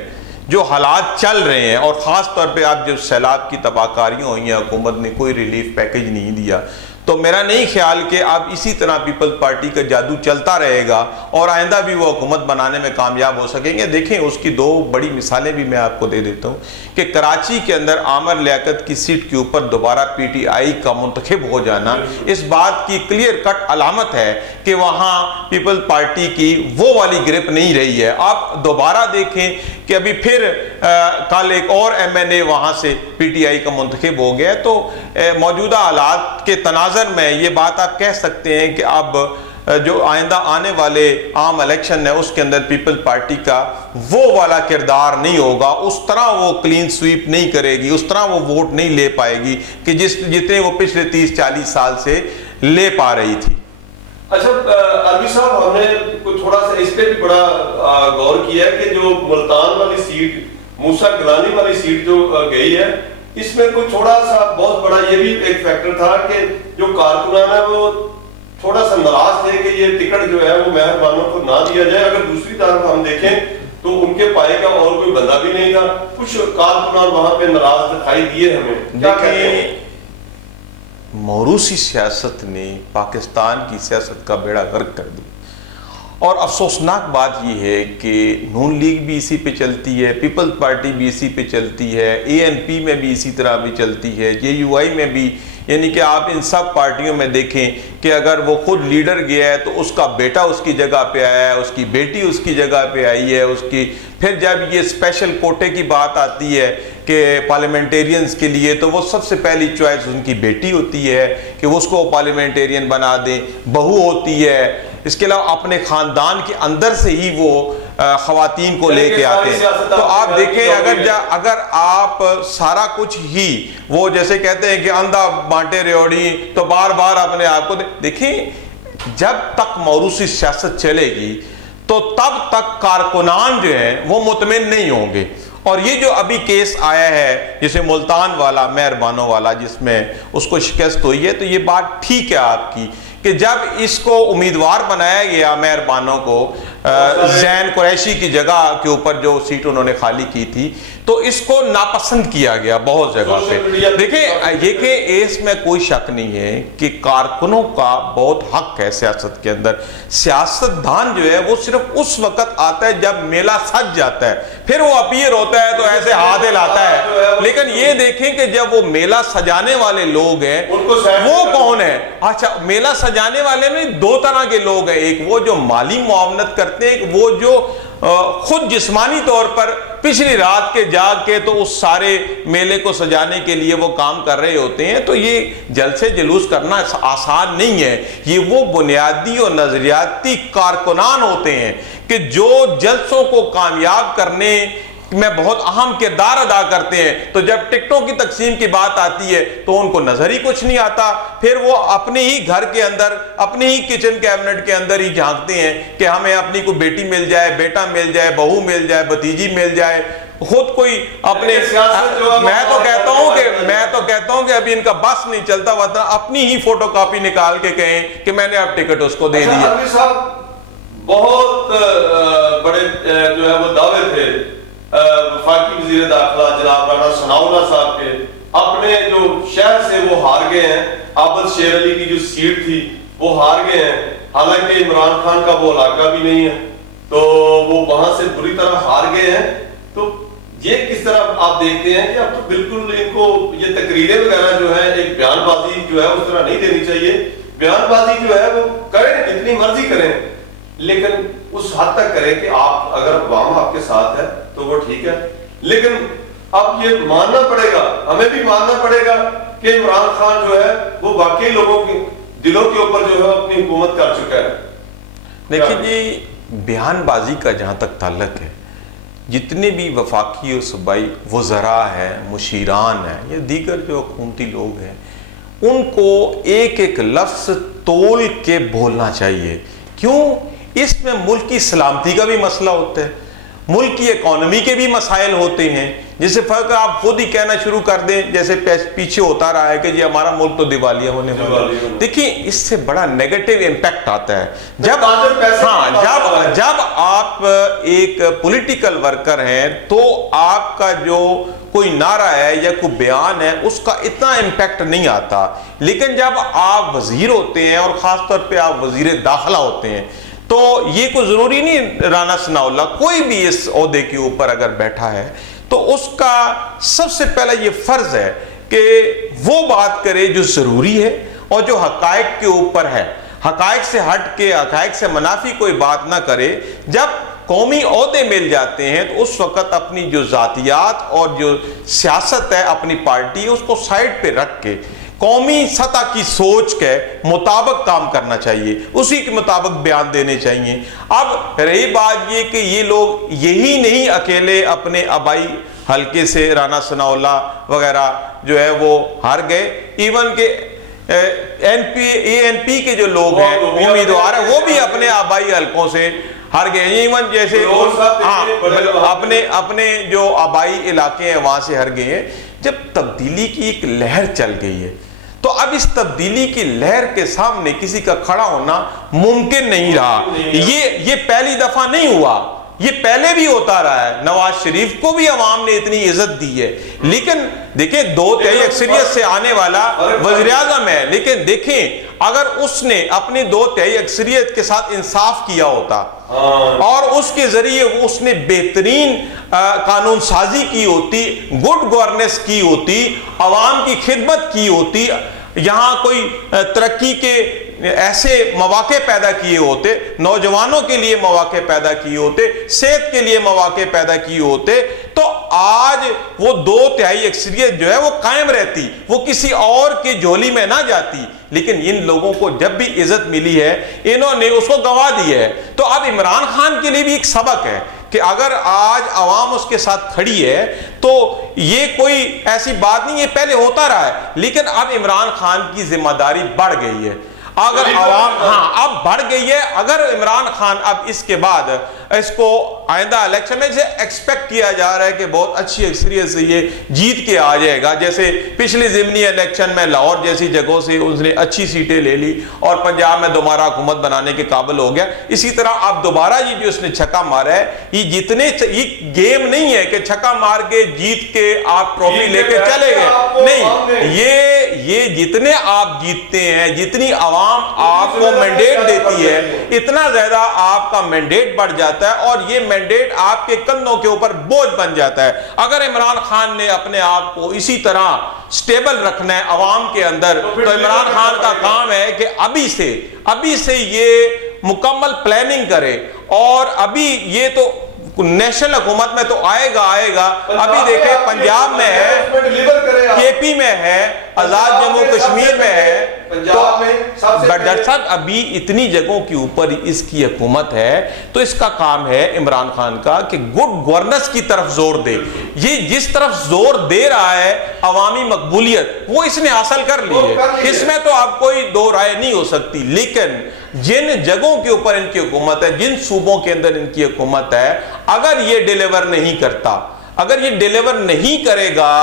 جو حالات چل رہے ہیں, اور خاص طور پہ آپ جب سیلاب کی تباہ کاریاں ہوئی ہیں, حکومت نے کوئی ریلیف پیکج نہیں دیا, تو میرا نہیں خیال کہ اب اسی طرح پیپل پارٹی کا جادو چلتا رہے گا اور آئندہ بھی وہ حکومت بنانے میں کامیاب ہو سکیں گے. دیکھیں, اس کی دو بڑی مثالیں بھی میں آپ کو دے دیتا ہوں کہ کراچی کے اندر عامر لیاقت کی سیٹ کے اوپر دوبارہ پی ٹی آئی کا منتخب ہو جانا اس بات کی کلیئر کٹ علامت ہے کہ وہاں پیپل پارٹی کی وہ والی گرپ نہیں رہی ہے. آپ دوبارہ دیکھیں کہ ابھی پھر کل ایک اور ایم این اے وہاں سے پی ٹی آئی کا منتخب ہو گیا. تو موجودہ حالات کے تناظر میں یہ بات آپ کہہ سکتے ہیں کہ اب جو آئندہ آنے والے عام الیکشن ہے اس کے اندر پیپل پارٹی کا وہ والا کردار نہیں ہوگا, اس طرح وہ کلین سویپ نہیں کرے گی, اس طرح وہ ووٹ نہیں لے پائے گی کہ جتنے وہ پچھلے 30-40 سال سے لے پا رہی تھی. اچھا الوی صاحب, ہم نے تھوڑا سا اس پہ بھی بڑا غور کیا ہے کہ جو ملتان والی سیٹ, موسیٰ گیلانی والی سیٹ جو گئی ہے, اس میں کوئی تھوڑا سا بہت بڑا یہ بھی ایک فیکٹر تھا کہ جو کارکنان ہے وہ تھوڑا سا ناراض تھے کہ یہ ٹکٹ جو ہے وہ مہربانوں کو نہ دیا جائے. اگر دوسری طرف ہم دیکھیں تو ان کے پائے کا اور کوئی بندہ بھی نہیں تھا. کچھ کارکنان وہاں پہ ناراض دکھائی دیے ہمیں, کیا کہتے ہیں؟ موروثی سیاست نے پاکستان کی سیاست کا بیڑا غرق کر دیا, اور افسوسناک بات یہ ہے کہ نون لیگ بھی اسی پہ چلتی ہے, پیپل پارٹی بھی اسی پہ چلتی ہے, اے این پی میں بھی اسی طرح بھی چلتی ہے, جے یو آئی میں بھی یعنی کہ آپ ان سب پارٹیوں میں دیکھیں کہ اگر وہ خود لیڈر گیا ہے تو اس کا بیٹا اس کی جگہ پہ آیا ہے، اس کی بیٹی اس کی جگہ پہ آئی ہے، پھر جب یہ اسپیشل کوٹے کی بات آتی ہے کہ پارلیمنٹیرینز کے لیے، تو وہ سب سے پہلی چوائس ان کی بیٹی ہوتی ہے کہ اس کو پارلیمنٹیرین بنا دیں، بہو ہوتی ہے، اس کے علاوہ اپنے خاندان کے اندر سے ہی وہ خواتین کو لے کے آتے ہیں۔ تو آپ دیکھیں اگر آپ سارا کچھ ہی وہ جیسے کہتے ہیں کہ اندھا بانٹے ریوڑی، تو بار بار اپنے آپ کو دیکھیں، جب تک موروثی سیاست چلے گی تو تب تک کارکنان جو ہیں وہ مطمئن نہیں ہوں گے۔ اور یہ جو ابھی کیس آیا ہے جسے ملتان والا، مہربانوں والا، جس میں اس کو شکست ہوئی ہے، تو یہ بات ٹھیک ہے آپ کی کہ جب اس کو امیدوار بنایا گیا مہربانوں کو زین قریشی کی جگہ کے اوپر جو سیٹ انہوں نے خالی کی تھی، تو اس کو ناپسند کیا گیا بہت جگہ پہ۔ دیکھیں یہ کہ اس میں کوئی شک نہیں ہے کہ کارکنوں کا بہت حق ہے سیاست کے اندر۔ سیاستدان جو ہے وہ صرف اس وقت آتا ہے جب میلہ سج جاتا ہے، پھر وہ اپیئر ہوتا ہے تو ایسے ہاتھ ہلاتا ہے، لیکن یہ دیکھیں کہ جب وہ میلہ سجانے والے لوگ ہیں وہ کون ہیں؟ اچھا، میلہ سجانے والے میں دو طرح کے لوگ ہیں، ایک وہ جو مالی معاونت کرتے ہیں، ایک وہ جو خود جسمانی طور پر پچھلی رات کے جاگ کے تو اس سارے میلے کو سجانے کے لیے وہ کام کر رہے ہوتے ہیں۔ تو یہ جلسے جلوس کرنا آسان نہیں ہے، یہ وہ بنیادی اور نظریاتی کارکنان ہوتے ہیں کہ جو جلسوں کو کامیاب کرنے میں بہت اہم کردار ادا کرتے ہیں۔ تو جب ٹکٹوں کی تقسیم کی بات آتی ہے تو ان کو نظر ہی کچھ نہیں آتا، پھر وہ اپنے ہی گھر کے اندر، اپنے ہی کچن کیبنٹ کے اندر ہی جھانکتے ہیں کہ ہمیں اپنی کو بیٹی مل جائے، بیٹا مل جائے، بہو مل جائے، بھتیجی مل جائے، خود کوئی اپنے میں تو کہتا ہوں کہ ابھی ان کا بس نہیں چلتا، ورنہ اپنی ہی فوٹو کاپی نکال کے کہیں کہ میں نے اب ٹکٹ اس کو دے دیا۔ بہت بڑے جو ہے وہ دعوے تھے وفاقی وزیر داخلہ جناب رانا ثناءاللہ صاحب کے، اپنے جو شہر سے وہ ہار گئے ہیں، عابد شیر علی کی جو سیٹ تھی وہ ہار گئے ہیں، حالانکہ عمران خان کا وہ علاقہ بھی نہیں ہے، تو وہ وہاں سے بری طرح ہار گئے ہیں۔ تو یہ کس طرح آپ دیکھتے ہیں کہ اب تو بالکل ان کو یہ تقریریں وغیرہ جو ہے، ایک بیان بازی جو ہے اس طرح نہیں دینی چاہیے، بیان بازی جو ہے وہ کریں جتنی مرضی کریں، لیکن اس حد تک کریں کہ آپ اگر عوام آپ کے ساتھ ہے تو وہ ٹھیک ہے، لیکن اب یہ ماننا پڑے گا، ہمیں بھی ماننا پڑے گا کہ عمران خان جو ہے وہ واقعی لوگوں کے دلوں کے اوپر جو ہے اپنی حکومت کر چکا ہے۔ دیکھیں جی، بیان بازی کا جہاں تک تعلق ہے، جتنے بھی وفاقی اور صوبائی وزراء ہیں، مشیران ہیں یا دیگر جو حکومتی لوگ ہیں، ان کو ایک ایک لفظ تول کے بولنا چاہیے۔ کیوں؟ اس میں ملک کی سلامتی کا بھی مسئلہ ہوتا ہے، ملک کی اکانومی کے بھی مسائل ہوتے ہیں، جسے فرق آپ خود ہی کہنا شروع کر دیں جیسے پیچھے ہوتا رہا ہے کہ جی ہمارا ملک تو دیوالیہ ہونے والا ہے۔ دیکھیں اس سے بڑا نیگیٹو امپیکٹ آتا ہے جب آپ ایک پولیٹیکل ورکر ہیں تو آپ کا جو کوئی نعرہ ہے یا کوئی بیان ہے اس کا اتنا امپیکٹ نہیں آتا، لیکن جب آپ وزیر ہوتے ہیں اور خاص طور پہ آپ وزیر داخلہ ہوتے ہیں تو یہ کوئی ضروری نہیں، رانا ثناءاللہ کوئی بھی اس عہدے کے اوپر اگر بیٹھا ہے تو اس کا سب سے پہلا یہ فرض ہے کہ وہ بات کرے جو ضروری ہے اور جو حقائق کے اوپر ہے، حقائق سے ہٹ کے، حقائق سے منافی کوئی بات نہ کرے۔ جب قومی عہدے مل جاتے ہیں تو اس وقت اپنی جو ذاتیات اور جو سیاست ہے، اپنی پارٹی ہے، اس کو سائڈ پہ رکھ کے قومی سطح کی سوچ کے مطابق کام کرنا چاہیے، اسی کے مطابق بیان دینے چاہیے۔ اب رہی بات یہ کہ یہ لوگ یہی نہیں اکیلے اپنے آبائی حلقے سے رانا ثناءاللہ وغیرہ جو ہے وہ ہار گئے، ایون کہ ANP کے جو لوگ ہیں امیدوار ہیں وہ بھی اپنے آبائی حلقوں سے ہار گئے، ایون جیسے اپنے جو آبائی علاقے ہیں وہاں سے ہار گئے ہیں۔ جب تبدیلی کی ایک لہر چل گئی ہے تو اب اس تبدیلی کی لہر کے سامنے کسی کا کھڑا ہونا ممکن نہیں رہا۔ یہ پہلی دفعہ نہیں ہوا، یہ پہلے بھی ہوتا رہا ہے۔ نواز شریف کو بھی عوام نے اتنی عزت دی ہے، لیکن دیکھیں 2/3 اکثریت سے آنے والا وزیر اعظم ہے، لیکن دیکھیں اگر اس نے اپنی 2/3 اکثریت کے ساتھ انصاف کیا ہوتا اور اس کے ذریعے اس نے بہترین قانون سازی کی ہوتی، گڈ گورننس کی ہوتی، عوام کی خدمت کی ہوتی، یہاں کوئی ترقی کے ایسے مواقع پیدا کیے ہوتے، نوجوانوں کے لیے مواقع پیدا کیے ہوتے، صحت کے لیے مواقع پیدا کیے ہوتے، تو آج وہ 2/3 اکثریت جو ہے وہ قائم رہتی، وہ کسی اور کی جھولی میں نہ جاتی۔ لیکن ان لوگوں کو جب بھی عزت ملی ہے انہوں نے اس کو گنوا دی ہے۔ تو اب عمران خان کے لیے بھی ایک سبق ہے کہ اگر آج عوام اس کے ساتھ کھڑی ہے تو یہ کوئی ایسی بات نہیں، یہ پہلے ہوتا رہا ہے، لیکن اب عمران خان کی ذمہ داری بڑھ گئی ہے۔ اگر عوام اب بڑھ گئی ہے، اگر عمران خان اب اس کے بعد اس کو آئندہ الیکشن میں سے ایکسپیکٹ کیا جا رہا ہے کہ بہت اچھی اکثریت سے یہ جیت کے آ جائے گا، جیسے پچھلی ضمنی الیکشن میں لاہور جیسی جگہوں سے اس نے اچھی سیٹیں لے لی اور پنجاب میں دوبارہ حکومت بنانے کے قابل ہو گیا، اسی طرح اب دوبارہ یہ جو اس نے چھکا مارا ہے، یہ گیم نہیں ہے کہ چھکا مار کے جیت کے آپ ٹرافی لے کے چلے گئے، نہیں، یہ جتنے آپ جیتتے ہیں، جتنی عوام آپ کو مینڈیٹ دیتی ہے، اتنا زیادہ آپ کا مینڈیٹ بڑھ جاتا ہے اور یہ مینڈیٹ آپ کے کندھوں کے اوپر بوجھ بن جاتا ہے۔ اگر عمران خان نے اپنے آپ کو اسی طرح سٹیبل رکھنا ہے عوام کے اندر، تو عمران خان کا کام ہے کہ ابھی سے یہ مکمل پلاننگ کرے، اور ابھی یہ تو نیشنل حکومت میں تو آئے گا، ابھی دیکھیں پنجاب میں ہے، کے پی میں ہے، آزاد جموں کشمیر میں ہے، ڈاکٹر صاحب ابھی اتنی جگہوں کے اوپر اس کی حکومت ہے، تو اس کا کام ہے عمران خان کا کہ گڈ گورننس کی طرف زور دے۔ یہ جس طرف زور دے رہا ہے عوامی مقبولیت، وہ اس نے حاصل کر لی ہے، اس میں تو آپ کوئی دو رائے نہیں ہو سکتی۔ لیکن جن جگہوں کے اوپر ان کی حکومت ہے، جن صوبوں کے اندر ان کی حکومت ہے، اگر یہ ڈیلیور نہیں کرتا، اگر یہ ڈیلیور نہیں کرے گا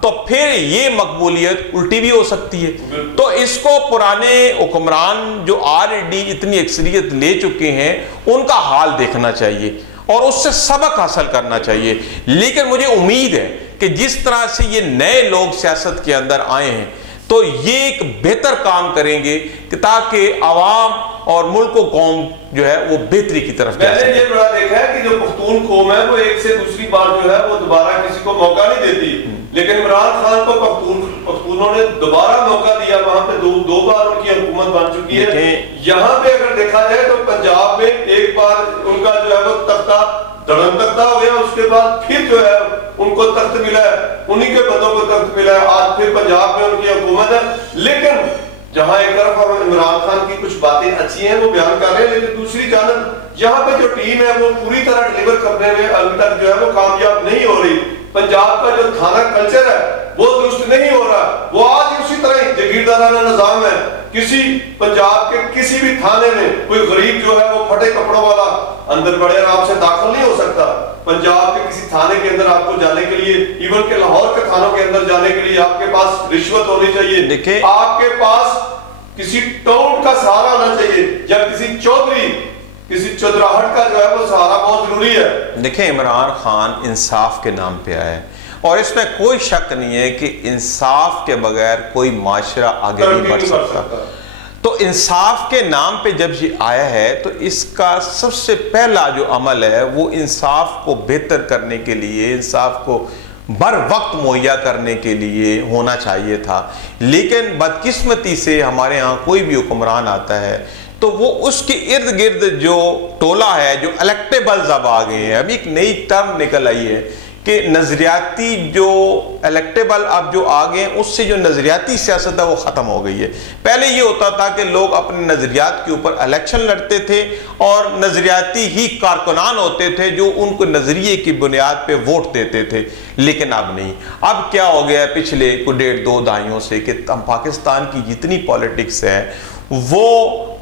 تو پھر یہ مقبولیت الٹی بھی ہو سکتی ہے۔ تو اس کو پرانے حکمران جو آلریڈی اتنی اکثریت لے چکے ہیں ان کا حال دیکھنا چاہیے اور اس سے سبق حاصل کرنا چاہیے۔ لیکن مجھے امید ہے کہ جس طرح سے یہ نئے لوگ سیاست کے اندر آئے ہیں تو یہ ایک بہتر کام کریں گے کہ تاکہ عوام اور ملک و قوم جو ہے وہ بہتری کی طرف جا سکے۔ میں نے یہ بڑا دیکھا ہے کہ جو پختون قوم ہے وہ ایک سے دوسری بار جو ہے وہ دوبارہ کسی کو موقع نہیں دیتی، لیکن عمران خان کو پختونوں نے دوبارہ موقع دیا، وہاں پہ دو بار ان کی حکومت بن چکی ہے۔ یہاں پہ اگر دیکھا جائے تو پنجاب میں ایک بار ان کا جو ہے وہ تختہ دھڑم تختہ ہو گیا، اس کے بعد پھر جو ہے ان کو تخت ملا ہے، انہی کے بندوں کو تخت ملا ہے، آج پھر پنجاب میں ان کی حکومت ہے۔ لیکن جہاں ایک طرف ہم عمران خان کی کچھ باتیں اچھی ہیں وہ بیان کر رہے ہیں، لیکن دوسری جانب یہاں پہ جو ٹیم ہے وہ پوری طرح ڈیلیور کرنے میں ابھی تک جو ہے وہ کامیاب نہیں ہو رہی۔ پنجاب کا جو تھانہ کلچر ہے وہ درست نہیں ہو رہا، وہ آج اسی طرح جگیردارانہ نظام ہے۔ کسی پنجاب کے کسی بھی تھانے میں کوئی غریب جو ہے وہ پھٹے کپڑوں والا اندر بڑے آرام سے داخل نہیں ہو سکتا۔ پنجاب کے کسی تھانے کے اندر آپ کو جانے کے لیے، ایون کہ لاہور کے تھانوں کے اندر جانے کے لیے آپ کے پاس رشوت ہونی چاہیے، آپ کے پاس کسی ٹاؤن کا سہارا ہونا چاہیے، یا کسی چودھری کسی چودراہٹ کا جو ہے وہ سہارا بہت ضروری ہے۔ دیکھیں عمران خان انصاف کے نام پہ آیا ہے، اور اس میں کوئی شک نہیں ہے کہ انصاف کے بغیر کوئی معاشرہ آگے نہیں بڑھ سکتا۔ تو انصاف کے نام پہ جب یہ آیا ہے تو اس کا سب سے پہلا جو عمل ہے وہ انصاف کو بہتر کرنے کے لیے، انصاف کو بر وقت مہیا کرنے کے لیے ہونا چاہیے تھا۔ لیکن بدقسمتی سے ہمارے ہاں کوئی بھی حکمران آتا ہے تو وہ اس کے ارد گرد جو ٹولہ ہے، جو الیکٹیبلز اب آ گئے ہیں، اب ایک نئی ٹرم نکل آئی ہے کہ نظریاتی جو الیکٹیبل اب جو آ گئے ہیں، اس سے جو نظریاتی سیاست ہے وہ ختم ہو گئی ہے۔ پہلے یہ ہوتا تھا کہ لوگ اپنے نظریات کے اوپر الیکشن لڑتے تھے اور نظریاتی ہی کارکنان ہوتے تھے جو ان کو نظریے کی بنیاد پہ ووٹ دیتے تھے، لیکن اب نہیں۔ اب کیا ہو گیا پچھلے کو 1.5-2 دہائیوں سے کہ پاکستان کی جتنی پالیٹکس ہے وہ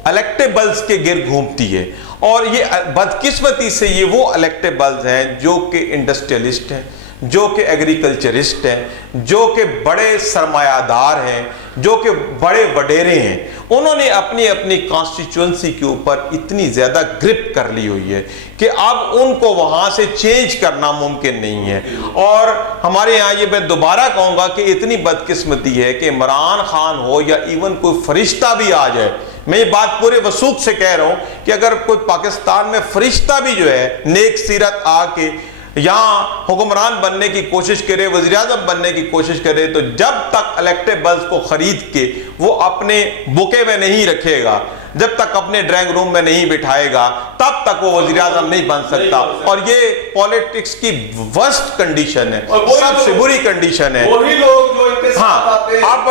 الیکٹیبلز کے گرد گھومتی ہے، اور یہ بدقسمتی سے یہ وہ الیکٹیبلز ہیں جو کہ انڈسٹریلسٹ ہیں، جو کہ ایگریکلچرسٹ ہیں، جو کہ بڑے سرمایہ دار ہیں، جو کہ بڑے وڈیرے ہیں۔ انہوں نے اپنی اپنی کانسٹیچوئنسی کے اوپر اتنی زیادہ گرپ کر لی ہوئی ہے کہ اب ان کو وہاں سے چینج کرنا ممکن نہیں ہے۔ اور ہمارے یہاں یہ میں دوبارہ کہوں گا کہ اتنی بدقسمتی ہے کہ عمران خان ہو یا ایون کوئی فرشتہ بھی آ جائے، میں یہ بات پورے وثوق سے کہہ رہا ہوں کہ اگر کوئی پاکستان میں فرشتہ بھی جو ہے نیک سیرت آ کے یہاں حکمران بننے کی کوشش کرے، وزیر اعظم بننے کی کوشش کرے، تو جب تک الیکٹیبلز کو خرید کے وہ اپنے بوکے میں نہیں رکھے گا، جب تک اپنے ڈرائنگ روم میں نہیں بٹھائے گا، تب تک وہ وزیر اعظم نہیں بن سکتا۔ اور یہ پولیٹکس کی ورسٹ کنڈیشن ہے، سب سے بری کنڈیشن ہے۔ وہی لوگ جو ان کے ساتھ آتے ہیں۔ اب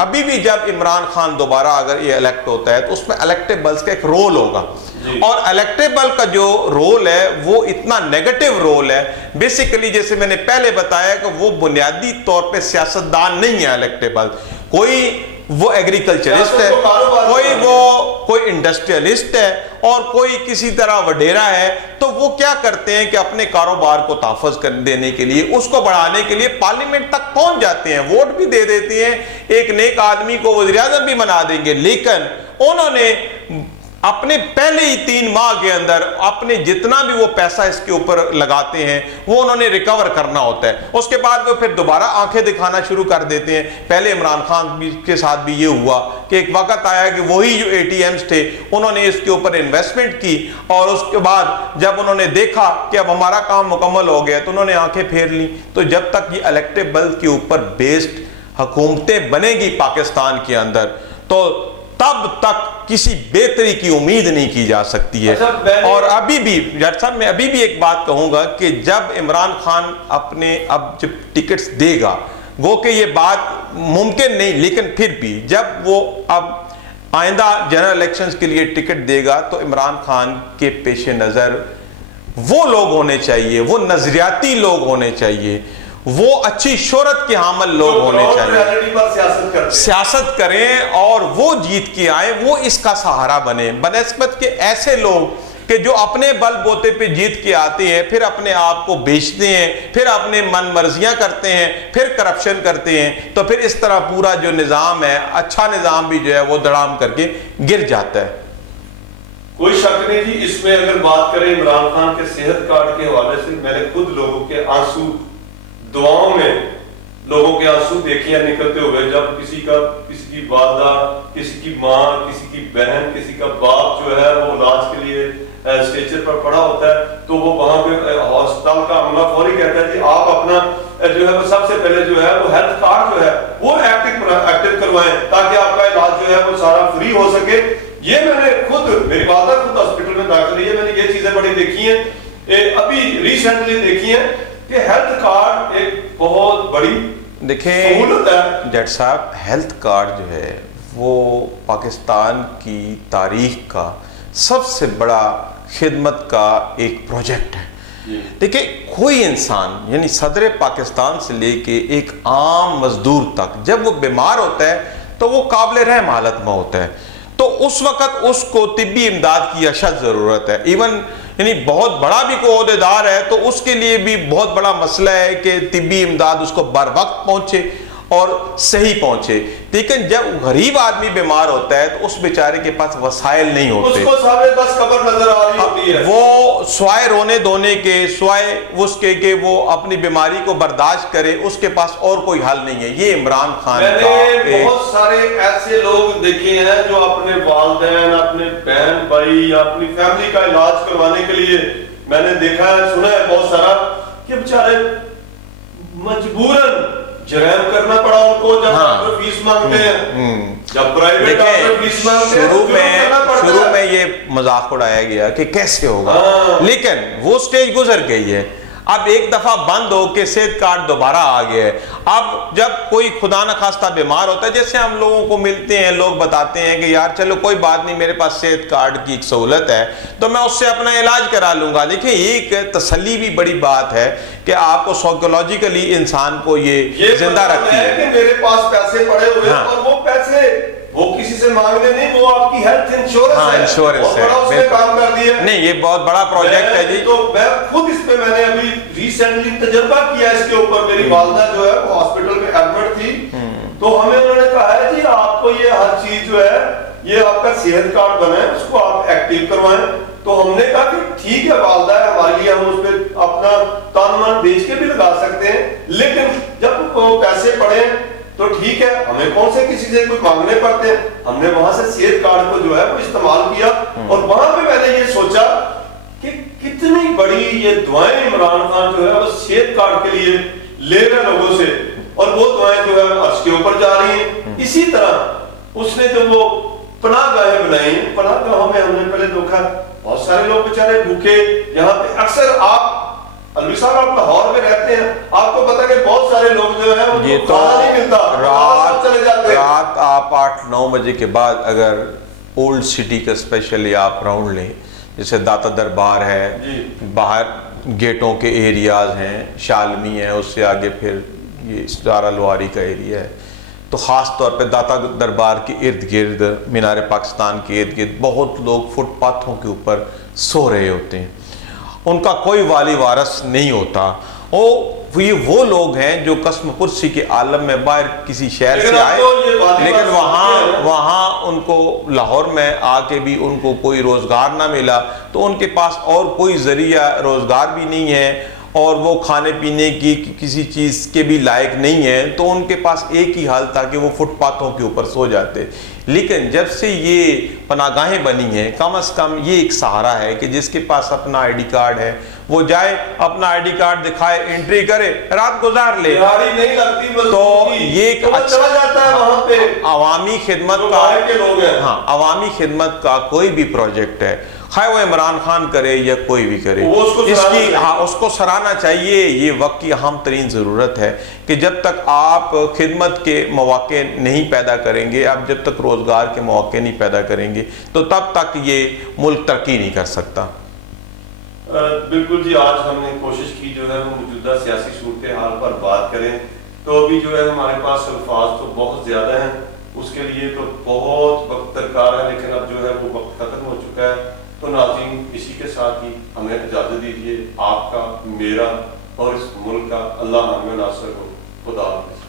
ابھی بھی جب عمران خان دوبارہ اگر یہ الیکٹ ہوتا ہے تو اس میں الیکٹیبلز کا ایک رول ہوگا، اور الیکٹیبل کا جو رول ہے وہ اتنا نیگیٹو رول ہے، بیسیکلی جیسے میں نے پہلے بتایا کہ وہ بنیادی طور پہ سیاستدان نہیں ہے الیکٹیبل، کوئی وہ ایگریکلچرسٹ ہے، کوئی انڈسٹریلسٹ ہے، اور کوئی کسی طرح وڈیرا ہے، تو وہ کیا کرتے ہیں کہ اپنے کاروبار کو تحفظ دینے کے لیے، اس کو بڑھانے کے لیے پارلیمنٹ تک پہنچ جاتے ہیں، ووٹ بھی دے دیتے ہیں، ایک نیک آدمی کو وزیر اعظم بھی بنا دیں گے، لیکن انہوں نے اپنے پہلے ہی 3 ماہ کے اندر اپنے جتنا بھی وہ پیسہ اس کے اوپر لگاتے ہیں وہ انہوں نے ریکور کرنا ہوتا ہے، اس کے بعد وہ پھر دوبارہ آنکھیں دکھانا شروع کر دیتے ہیں۔ پہلے عمران خان کے ساتھ بھی یہ ہوا کہ ایک وقت آیا کہ وہی جو اے ٹی ایمز تھے انہوں نے اس کے اوپر انویسٹمنٹ کی، اور اس کے بعد جب انہوں نے دیکھا کہ اب ہمارا کام مکمل ہو گیا تو انہوں نے آنکھیں پھیر لیں۔ تو جب تک یہ الیکٹیبل کے اوپر بیسڈ حکومتیں بنے گی پاکستان کے اندر تو تب تک کسی بہتری کی امید نہیں کی جا سکتی ہے۔ اور ابھی بھی جج صاحب میں ابھی بھی ایک بات کہوں گا کہ جب عمران خان اپنے اب جب ٹکٹس دے گا، وہ کہ یہ بات ممکن نہیں، لیکن پھر بھی جب وہ اب آئندہ جنرل الیکشنز کے لیے ٹکٹ دے گا تو عمران خان کے پیش نظر وہ لوگ ہونے چاہیے، وہ نظریاتی لوگ ہونے چاہیے، وہ اچھی شہرت کے حامل لوگ ہونے چاہیے، سیاست کریں اور وہ جیت کے آئیں، وہ اس کا سہارا بنے، بنسبت کہ ایسے لوگ کہ جو اپنے بل بوتے پہ جیت کے آتے ہیں، پھر اپنے آپ کو بیچتے ہیں، پھر اپنے من مرضیاں کرتے ہیں، پھر کرپشن کرتے ہیں، تو پھر اس طرح پورا جو نظام ہے، اچھا نظام بھی جو ہے وہ دڑام کر کے گر جاتا ہے۔ کوئی شک نہیں جی، اس میں اگر بات کریں عمران خان کے صحت کارڈ کے حوالے سے، میں نے خود لوگوں کے آنسو، دعاؤں میں لوگوں کے آنسو دیکھے ہیں نکلتے ہوئے، جب کسی کی والدہ، کسی کی ماں، کسی کی بہن، کسی کا باپ جو ہے وہ علاج کے لیے اسٹیچر پر پڑا ہوتا ہے، تو وہ وہاں پہ ہسپتال کا عملہ فوری کہتا ہے کہ آپ اپنا جو ہے وہ سب سے پہلے جو ہے وہ ہیلتھ کارڈ جو ہے وہ ایکٹیو کروائیں تاکہ آپ کا علاج جو ہے وہ سارا فری ہو سکے۔ یہ میں نے خود، میری والدہ خود ہاسپٹل میں داخل ہوئی ہے، میں نے یہ چیزیں بڑی دیکھی ہیں، ابھی ریسنٹلی دیکھی ہیں کہ ہیلتھ کارڈ ایک بہت بڑی سہولت ہے۔ جٹ صاحب، ہیلتھ کارڈ جو ہے وہ پاکستان کی تاریخ کا سب سے بڑا خدمت کا ایک پروجیکٹ ہے۔ دیکھیں، کوئی انسان یعنی صدر پاکستان سے لے کے ایک عام مزدور تک جب وہ بیمار ہوتا ہے تو وہ قابل رحم حالت میں ہوتا ہے، تو اس وقت اس کو طبی امداد کی اشد ضرورت ہے۔ ایون یعنی بہت بڑا بھی کوئی عہدیدار ہے تو اس کے لیے بھی بہت بڑا مسئلہ ہے کہ طبی امداد اس کو بر وقت پہنچے اور صحیح پہنچے، لیکن جب غریب آدمی بیمار ہوتا ہے تو اس بیچارے کے پاس وسائل نہیں ہوتے، اس کو سامنے بس قبر نظر آ رہی ہوتی ہے، وہ سوائے رونے دھونے کے، سوائے اس کے کہ وہ اپنی بیماری کو برداشت کرے، اس کے پاس اور کوئی حل نہیں ہے۔ یہ عمران خان میں نے بہت سارے ایسے لوگ دیکھے ہیں جو اپنے والدین، اپنے بہن بھائی یا اپنی فیملی کا علاج کروانے کے لیے، میں نے دیکھا ہے، سنا ہے بہت سارا کہ بیچارے مجبوراً جرائم کرنا پڑا ان کو جب ڈاکٹر فیس مانگتے ہیں، جب پرائیویٹ ڈاکٹر فیس مانگتے ہیں۔ شروع میں یہ مذاق اڑایا گیا کہ کیسے ہوگا، لیکن وہ سٹیج گزر گئی ہے، اب ایک دفعہ بند ہو کے صحت کارڈ دوبارہ آ گیا ہے۔ اب جب کوئی خدا نخواستہ بیمار ہوتا ہے، جیسے ہم لوگوں کو ملتے ہیں، لوگ بتاتے ہیں کہ یار چلو کوئی بات نہیں، میرے پاس صحت کارڈ کی ایک سہولت ہے تو میں اس سے اپنا علاج کرا لوں گا۔ لیکن ایک تسلی بھی بڑی بات ہے کہ آپ کو سائیکولوجیکلی انسان کو یہ زندہ رکھتی ہے کہ میرے پاس پیسے پڑے ہوئے ہیں، اور وہ پیسے وہ کسی سے مانگنے نہیں، وہ آپ کی ہیلتھ انشورنس ہے، انشورنس ہے، اس نے کام کر دیا۔ نہیں، یہ بہت بڑا پروجیکٹ ہے جی۔ تو میں خود اس پہ میں نے ابھی ریسنٹلی تجربہ کیا اس کے اوپر، میری والدہ جو ہے وہ ہاسپٹل میں ایڈمٹ تھی، تو ہمیں انہوں نے کہا ہے جی آپ کو یہ ہر چیز جو ہے یہ آپ کا صحت کارڈ بنا ہے، اس کو آپ ایکٹیو کروائیں۔ تو ہم نے کہا کہ ٹھیک ہے والدہ ہے ہمارے لیے، ہم اس پہ اپنا تان من بیچ کے بھی لگا سکتے ہیں، لیکن جب پیسے پڑے تو ٹھیک ہے، ہمیں کون سے کسی سے کوئی مانگنے پڑتے ہیں۔ ہم نے وہاں سے صحت کارڈ کو جو ہے وہ استعمال کیا، اور وہاں پہ میں نے یہ سوچا کہ کتنی بڑی بڑی یہ دعائیں عمران خان جو ہے وہ صحت کارڈ کے لیے لے رہے لوگوں سے، اور وہ دعائیں جو ہے وہ عرش کے اوپر جا رہی ہیں۔ اسی طرح اس نے جو وہ پناہ گاہیں بنائی ہیں، پناہ گاہوں میں ہم نے پہلے دیکھا بہت سارے لوگ بیچارے بھوکے یہاں پہ، اکثر آپ الوی صاحب آپ لاہور میں رہتے ہیں، آپ کو پتا کہ بہت سارے لوگ جو ہیں یہ ان تو کو کھانا نہیں ملتا، چلے جاتے ہیں۔ رات آپ 8-9 بجے کے بعد اگر اولڈ سٹی کا اسپیشلی آپ راؤنڈ لیں، جیسے داتا دربار ہے، باہر گیٹوں کے ایریاز ہیں، شالمی ہے، اس سے آگے پھر یہ ستارہ لواری کا ایریا ہے، تو خاص طور پہ داتا دربار کے ارد گرد، مینار پاکستان کے ارد گرد بہت لوگ فٹ پاتھوں کے اوپر سو رہے ہوتے ہیں، ان کا کوئی والی وارث نہیں ہوتا۔ یہ وہ لوگ ہیں جو قسم پرسی کے عالم میں باہر کسی شہر سے آئے، لیکن وہاں ان کو لاہور میں آ کے بھی ان کو کوئی روزگار نہ ملا، تو ان کے پاس اور کوئی ذریعہ روزگار بھی نہیں ہے، اور وہ کھانے پینے کی کسی چیز کے بھی لائق نہیں ہے، تو ان کے پاس ایک ہی حال تھا کہ وہ فٹ پاتھوں کے اوپر سو جاتے۔ لیکن جب سے یہ پناہ گاہیں بنی ہیں، کم از کم یہ ایک سہارا ہے کہ جس کے پاس اپنا آئی ڈی کارڈ ہے وہ جائے، اپنا آئی ڈی کارڈ دکھائے، انٹری کرے، رات گزار لے، نہیں لگتی، تو یہ ایک چلا جاتا ہے وہاں پہ۔ عوامی خدمت کا، ہاں عوامی خدمت کا کوئی بھی پروجیکٹ ہے، خواہ وہ عمران خان کرے یا کوئی بھی کرے، اس کو سراہنا چاہیے۔ یہ وقت کی اہم ترین ضرورت ہے کہ جب تک آپ خدمت کے مواقع نہیں پیدا کریں گے، آپ جب تک روزگار کے مواقع نہیں پیدا کریں گے، تو تب تک یہ ملک ترقی نہیں کر سکتا۔ بالکل جی، آج ہم نے کوشش کی جو ہے وہ موجودہ سیاسی صورتحال پر بات کریں، تو ابھی جو ہے ہمارے پاس الفاظ تو بہت زیادہ ہیں، اس کے لیے تو بہت وقت درکار ہے، لیکن اب جو ہے وہ وقت ختم ہو چکا ہے۔ تو ناظرین، اسی کے ساتھ ہی ہمیں اجازت دیجیے، آپ کا، میرا اور اس ملک کا اللہ حامی و ناصر ہو۔ خدا حافظ۔